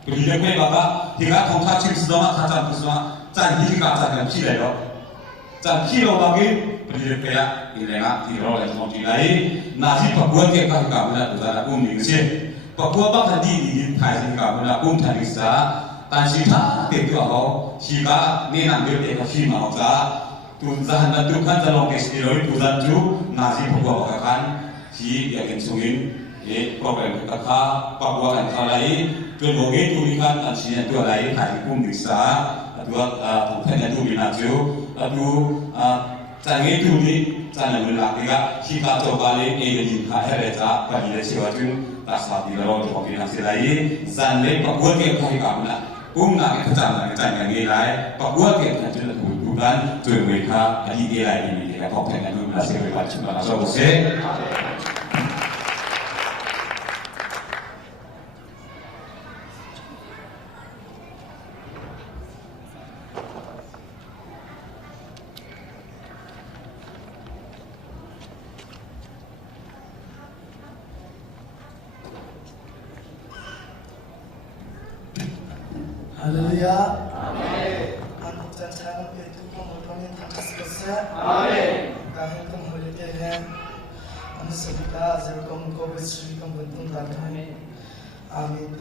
pilih kue baka hingga tongkat cip semua kacang semua jangan hingga kacang yang pilih lo jangan kilo bagi pilih kue ini nggak kilo yang mau nilai nasi pakuan ke kaki kamu nak bukan ning sih pakuan baka di thai kamu nak tadi sah tan sita tiap hingga ni nanti dia kasih mau tunzahan dan tuhan dalam kesiroi tunzahan tu nasi pakuan baka kan si yang sungin program kita Papua kan kalai kemudian tulisan dan siapa tu lagi hari pun bisa dua bukan yang tu binaju jangan tuli jangan melakika kita coba ni ingin haraja bagi sesuatu tak sahaja lalu kombinasi lain jangan Papua ke hari kamu nak kerja jangan nilai Papua ke kerja bukan tu mereka di nilai ini kita program yang tu masih berlaku cuma solusi Haleluya. Amin. Aku jangan itu pemotongnya tak selesai. Amin. Kahit kemuliaan anu sebika zerkom ko besri kom bentung tatane. Amin.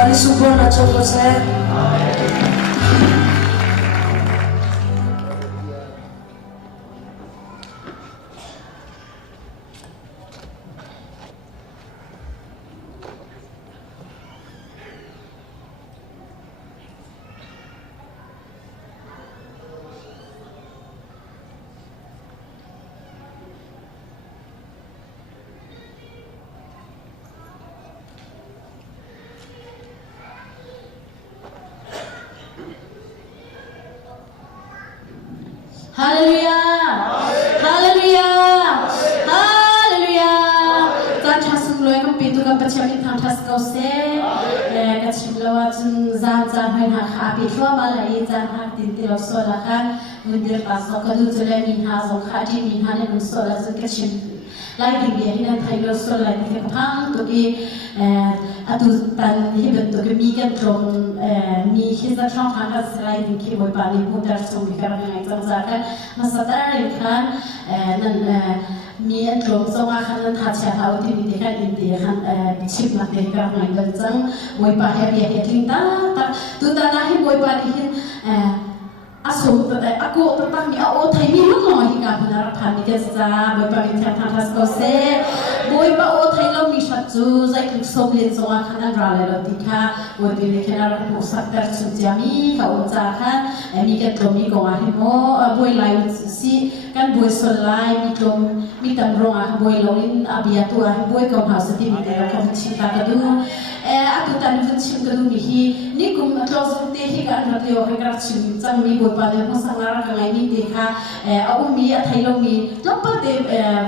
Bani support na choko se. Hallelujah! Hallelujah! Hallelujah! Tan thasum loi kam pitu kam pachami thang thas kau se. Ka chimlawa chun zan zan hai ha kha pi thwa malai zan ha tin ti lo so la khan mundir pas ko kadu chule min ha zo kha ti min ha ne mun so la zu ka chim lai di bi hina thai lo so la ni ka phang to ki atu tan hi ben to ke mi kan trom mi hi za thang ha ka slai di ki boi pa ni pu dar so mi ka ra ngai chang za kan masadar khan nan mi an trom so ma khan nan tha cha ha ti mi te khan din te khan chip ma te ka ngai gan chang boi pa he bi he ting ta tu ta na hi boi pa ni hin aso aku tetap mi au thai mi lu no hi ka bana ra phan ni ke za boi pa mi tha thas ko se boi pa o thai lo mi shat chu zai ki som len so a khan ra le lo ti kha boi bi le kena ra ko sak tar chu ja mi ka o cha khan mi ke to mi ko a hi mo boi lai si kan boi so lai mi tom mi tam ro a boi lo in abia tu a boi ko ha sa ti mi te ka chi ta ka du aku tan vun chim ka du mi hi ni kum close te hi ka ra te o ka chim chang mi boi pa le mo sang ra ka ngai ni te kha a mi a thai lo mi lo pa te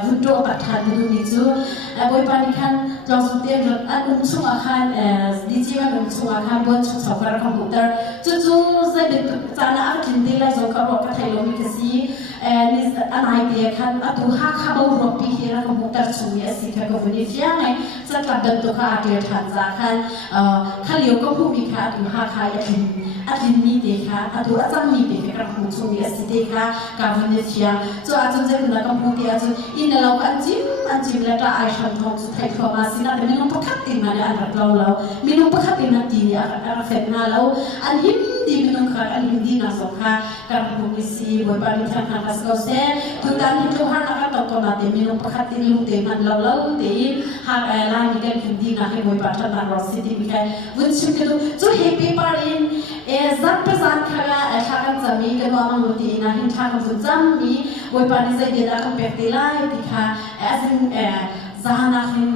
vun to ta than du mi chu boi pa ni khan close te an chung a khan di chi ma chung a khan bon chung sa ka computer chu chu zai de cha na a kin te lai zo ka ro ka thai lo mi ka si ni an ai te khan atu ha kha bo ro pi hi ra computer chu ya si ka ko ni fia ngai sa ka dan to kha a te than za khan kha liu ko hu mi kha atu ha kha ya kin mi te kha atu a chang mi te ka hu chu ya si te kha ka ni fia chu a chun je na computer a chu in la ka jim la ta ai shan thong su thai kho ma si na te mi no pakhat tin ma an ra lo mi no pakhat tin na ti ya ra fet na lo an him di mi no kha an him di na so kha ka hu mi si boi pa ni than has ko se tu dan hi tu ha na ka to na te mi no pakhat tin lu te man lo te ha la ni kan him di na he boi pa than na ro si ti mi kai vun chim ke tu chu happy par in zat pe zat kha ga kha kan chami ke no ma lu ti na hin tha ka vun jam mi boi pa ni zai de da ka pe ti lai ti kha as in zahana hin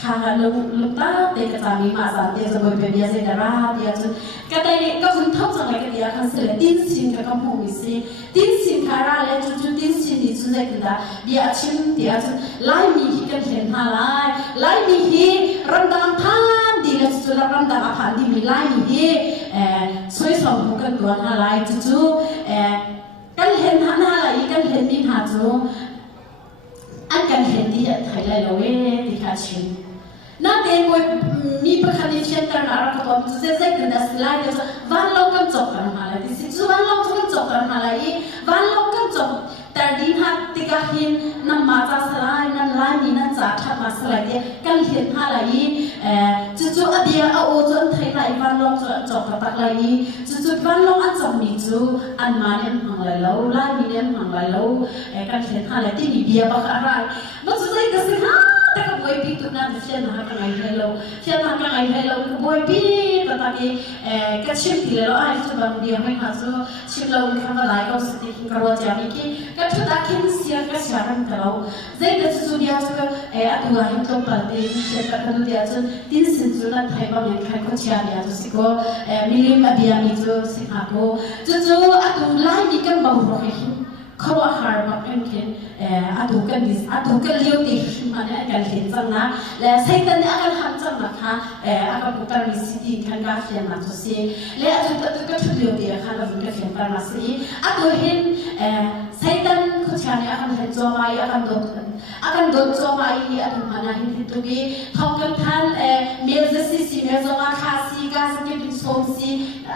kha lu ta te ka chami ma sa te zo boi pe dia se da ra dia chu ka dai ka vun thau chang lai ka dia khan se le tin sin ka kam hu mi si tin sin kha ra le chu tin sin ni chu zai da bia chim dia chu lai mi hi kan hen ha lai mi hi ram dam than di le chu ram dam a phan di mi lai mi hi soi som hu kan tuan ha lai chu kan hen ha na lai kan hen mi ha chu an kan hen di thai lai lo we ti kha chin na te boi mi pa khan ni chen tar na ra ka to chu zai kan das lai de van lo kan chok kan ha lai ti si chu van lo kan chok kan ha lai van lo kan chok tar din ha ti ka hin nam ma cha salai nan lai ni nan cha tha ma salai de kan hen ha lai chu adia a o chu an thai lai van lo chu an chok ka tak lai ni chu van lo an chok mi chu an ma ne hang lai lo lai ni ne hang lai lo kan hen ha lai ti ni bia ba ka rai no chu zai ka se ha ta ka boi pi tu na de chen ha ka ngai hello chen ha ka ngai hello ka boi pi ta ki ka chim ti le lo ai chu ba dia mai ha chu chim lo ka ma lai ko se ti ka ro ja mi ki ka chu ta kin sia ka sia ran ka lo zai de chu dia chu ka atu ga hin to pa de se ka ka dia chu tin sin chu na thai ba me khai ko chia dia chu si ko milim abia mi chu si ha ko chu atu lai ni kan ba ro hi khawa har ba kan ken atu kan leo ti ma ne kan ken chang na le sai tan akan han chang na kha aka putar mi city kan ga fian na to se le atu ka thu leo ti kha la ka fian par na si atu hin sai tan khu cha ne akan han cho mai akan do cho mai atu ma na hin tu gi thong kan than me ze si me zo ma kha si ga sa ke bin som si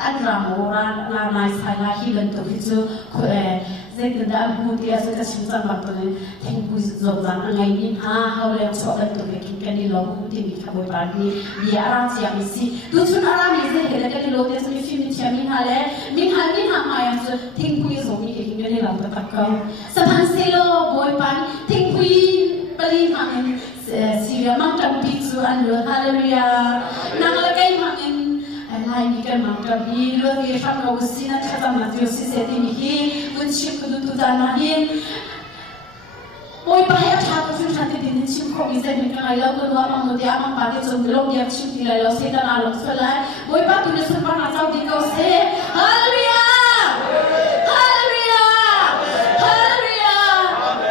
an ra mo ra na nai sai la hi ben to hi chu zai tenda mutia so ka simsa matone thengpu zongzang angai ni ha haule chokan to ke kani lo muti mi khaboi parni bi ara chi ami si tu chun ara mi ze hele kani lo te sumi fi mi chami hale min ha ma yam so thengpu zo mi ke kani lo ta takka sapan selo boy pan thengpu bali mangin siria mang tam pi chu an lo hallelujah nang la kai mangin lai ni kan mang tam hi lo ye sham ka usina thata ma tio si se ti mi hi un chim ku tu ta na hi boy pa ya tha ko chu tha ti din chim ko mi se mi ka ai lo ko lo ma mo ti amang pa ti chum lo ya chim ti la lo se ta na lo so la boy pa tu ne sun pa na chau ti ko se hallelujah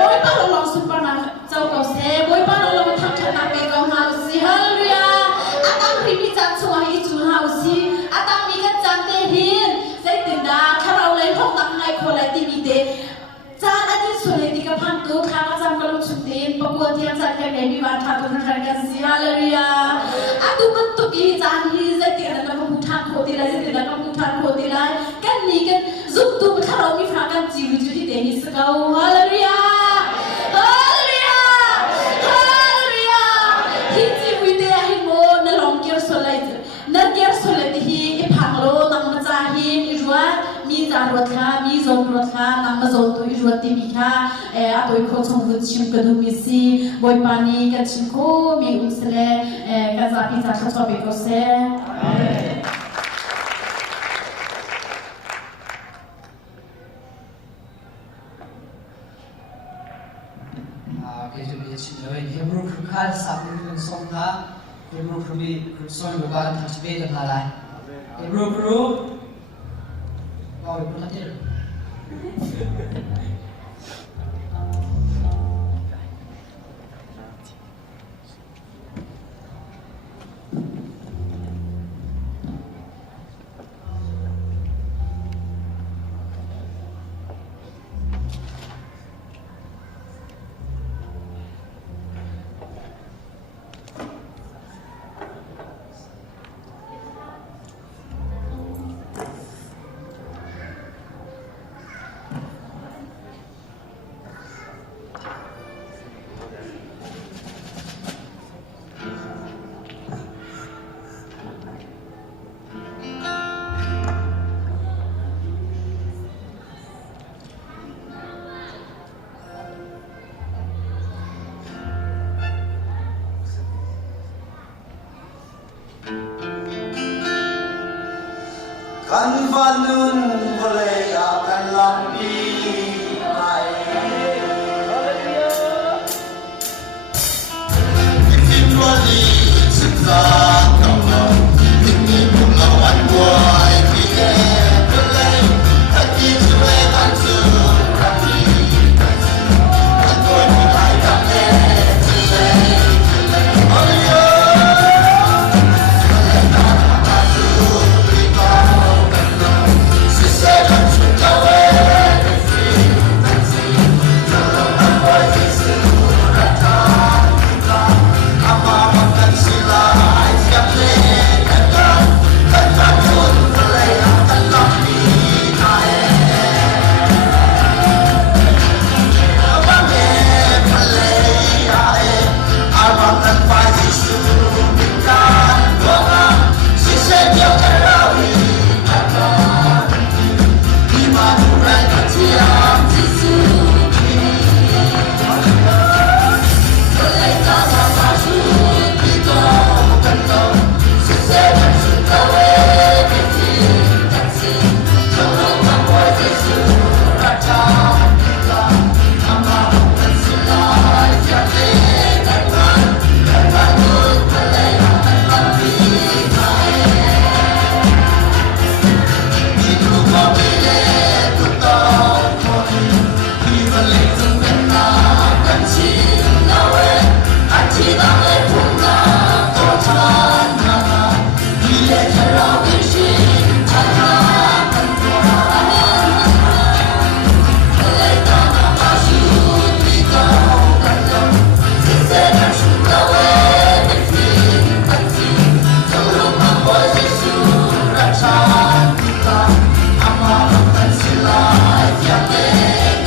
boy pa lo sun pa na chau ko se boy pa lo ma thak thak na pe ko ha si hallelujah atang ri mi chan chu hi chu ha si atang mi kan chan te hin sai tin da kharau le thok tak ngai kho lai ti mi te chan ati so le ti ka phan tu kha ka jam ka lo chu tin pa ko ti chan ka le mi ba tha tu na ka si hallelujah atu kan tu ki chan hi sai ti na ka mu tha kho ti lai sai ti na ka mu tha kho ti lai kan ni kan zup tu kharau mi phra kan ji ru ju ti te ni sa ka hallelujah mi zarot kha mi zon rot kha nang ma zon tu irot ti mi kha atoi kho chong vu chim ka du mi si boy pani ka chim ko mi usle ka za pi za kha so be ko se cái chuyện chuyện lời Hebrew khung khá sắp đến song tha Hebrew khung bị khung soi của bạn thằng bé được hà lại Hebrew khung rồi cũng là thế rồi kan vanun boleh akan lampi mai Kim wali cinta kau ini bunga wan buai kita boleh hati suwe bantu kami Kau mulai kami Yeah.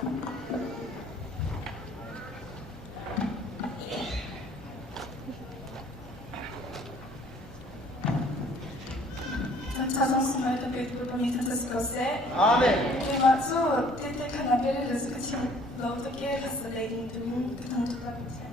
Tentang semua tapi itu pun itu sekali. Amin. Termasuk titik karena beri rezeki lalu tu kira sedang itu tentang juga bisa.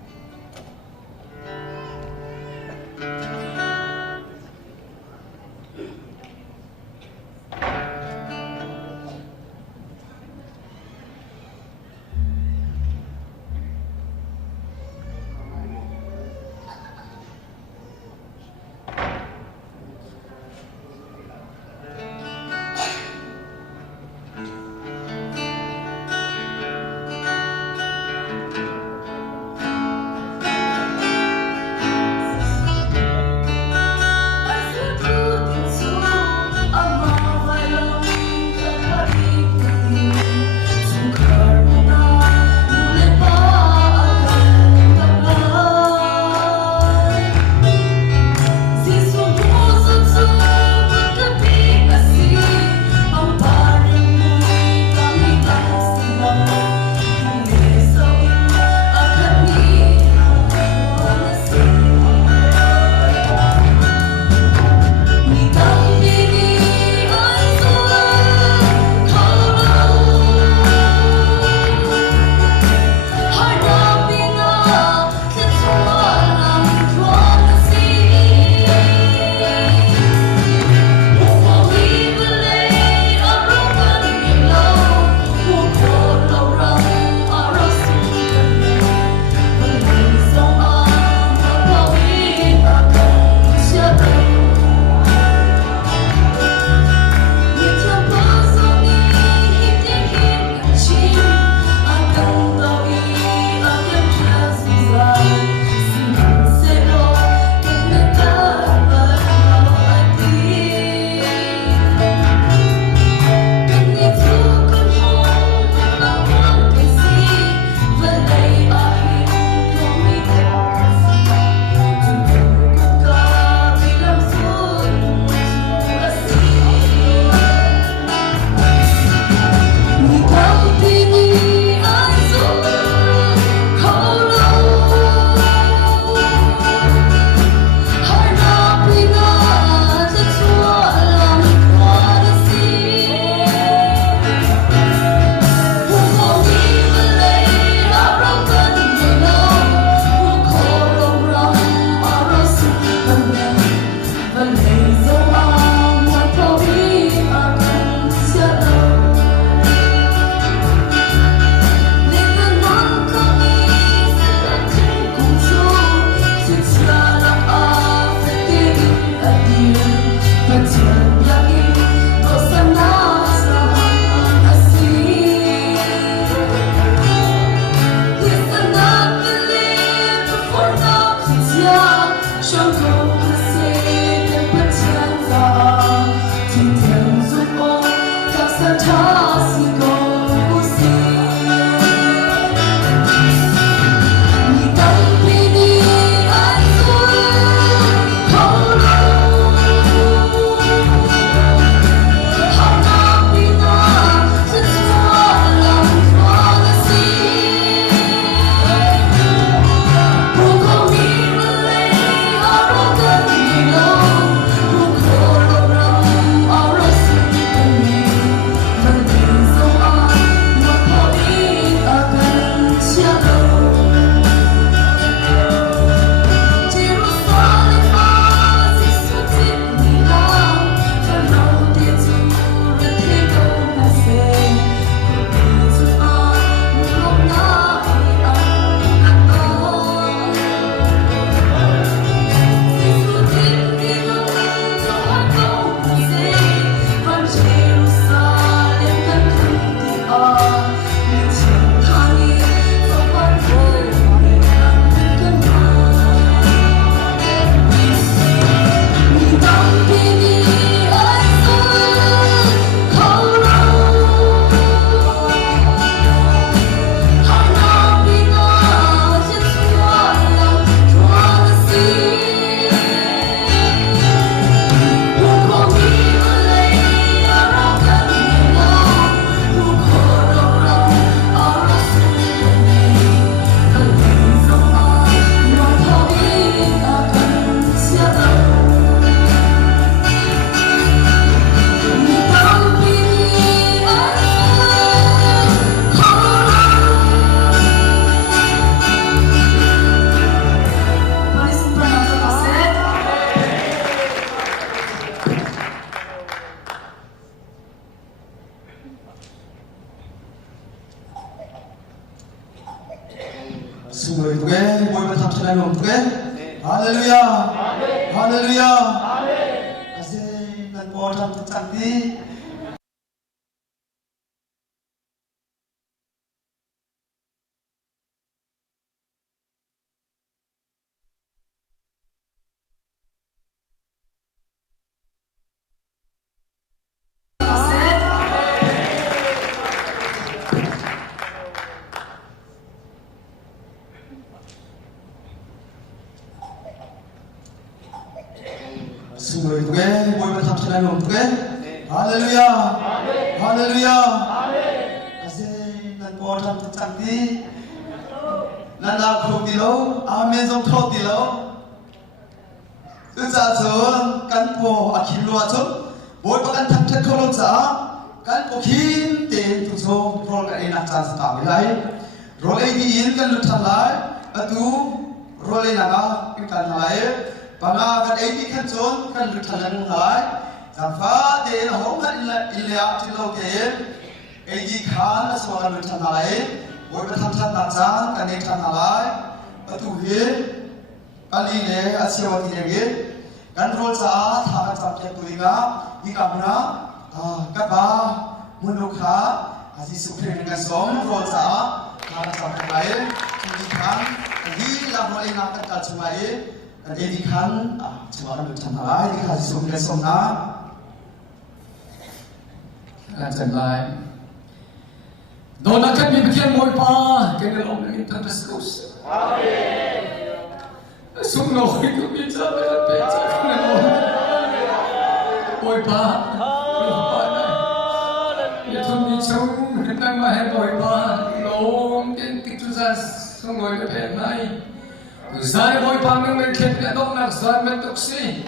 sungguh itu boy bertahap dalam itu haleluya haleluya asih dan bohong tercantik sungguh itu boy bertahap dalam itu haleluya haleluya asih dan bohong tercantik nana krokilo amen jong thotilo Ucasun kan po akilo acun boy pakan thak kolon sa kan po kin ten tu so rol kan enak chance ta milai rol ai di in kan lutan lai atu rol ai naga kan lai banga kan ai di kan chon kan lutan lang lai jafa de na hom kan illa tilo ke ai di khan so kan lutan lai boy pakan thak na cha kan ek tan lai atu he kali le asiawati lege kan rol sa tha cha ke tuinga hi kamna kaba munukha asi sukre nga som rol sa tha cha ke lai ni kan hi la mo ina ka ta chumai kan edi kan chuma ru chan lai ni ka sukre som na kan chan lai dona kan bi bikin moi pa kan lo ni ta tas amen sung no itu bisa beca kenal boy pa ya tu ni sung tentang mahal boy pa long tin itu sas sung boy pe nai tu zai boy pa nang ket ya dong nak zai mentuk si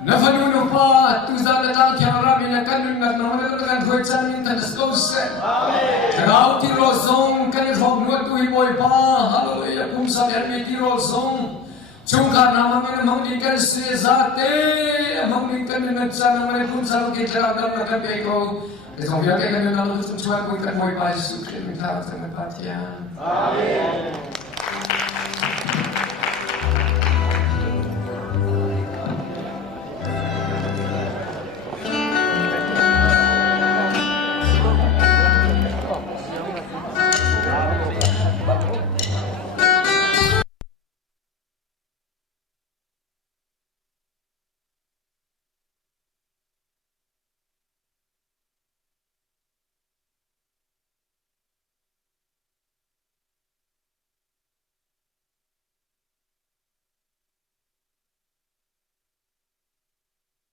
na fanu no pa tu zai da kamera mina kan nang na mana kan thoi chan min tan sto se amen rau ti ro song kan hok no tu boy pa hallelujah kum sa er mi ti ro song Chungka nama mana mengingkar sesate, mengingkar dengan cara mana pun selalu kita akan makan beko. Desong biar kita lalu cuman bukan mau pas sukses minta sama patian. Amin.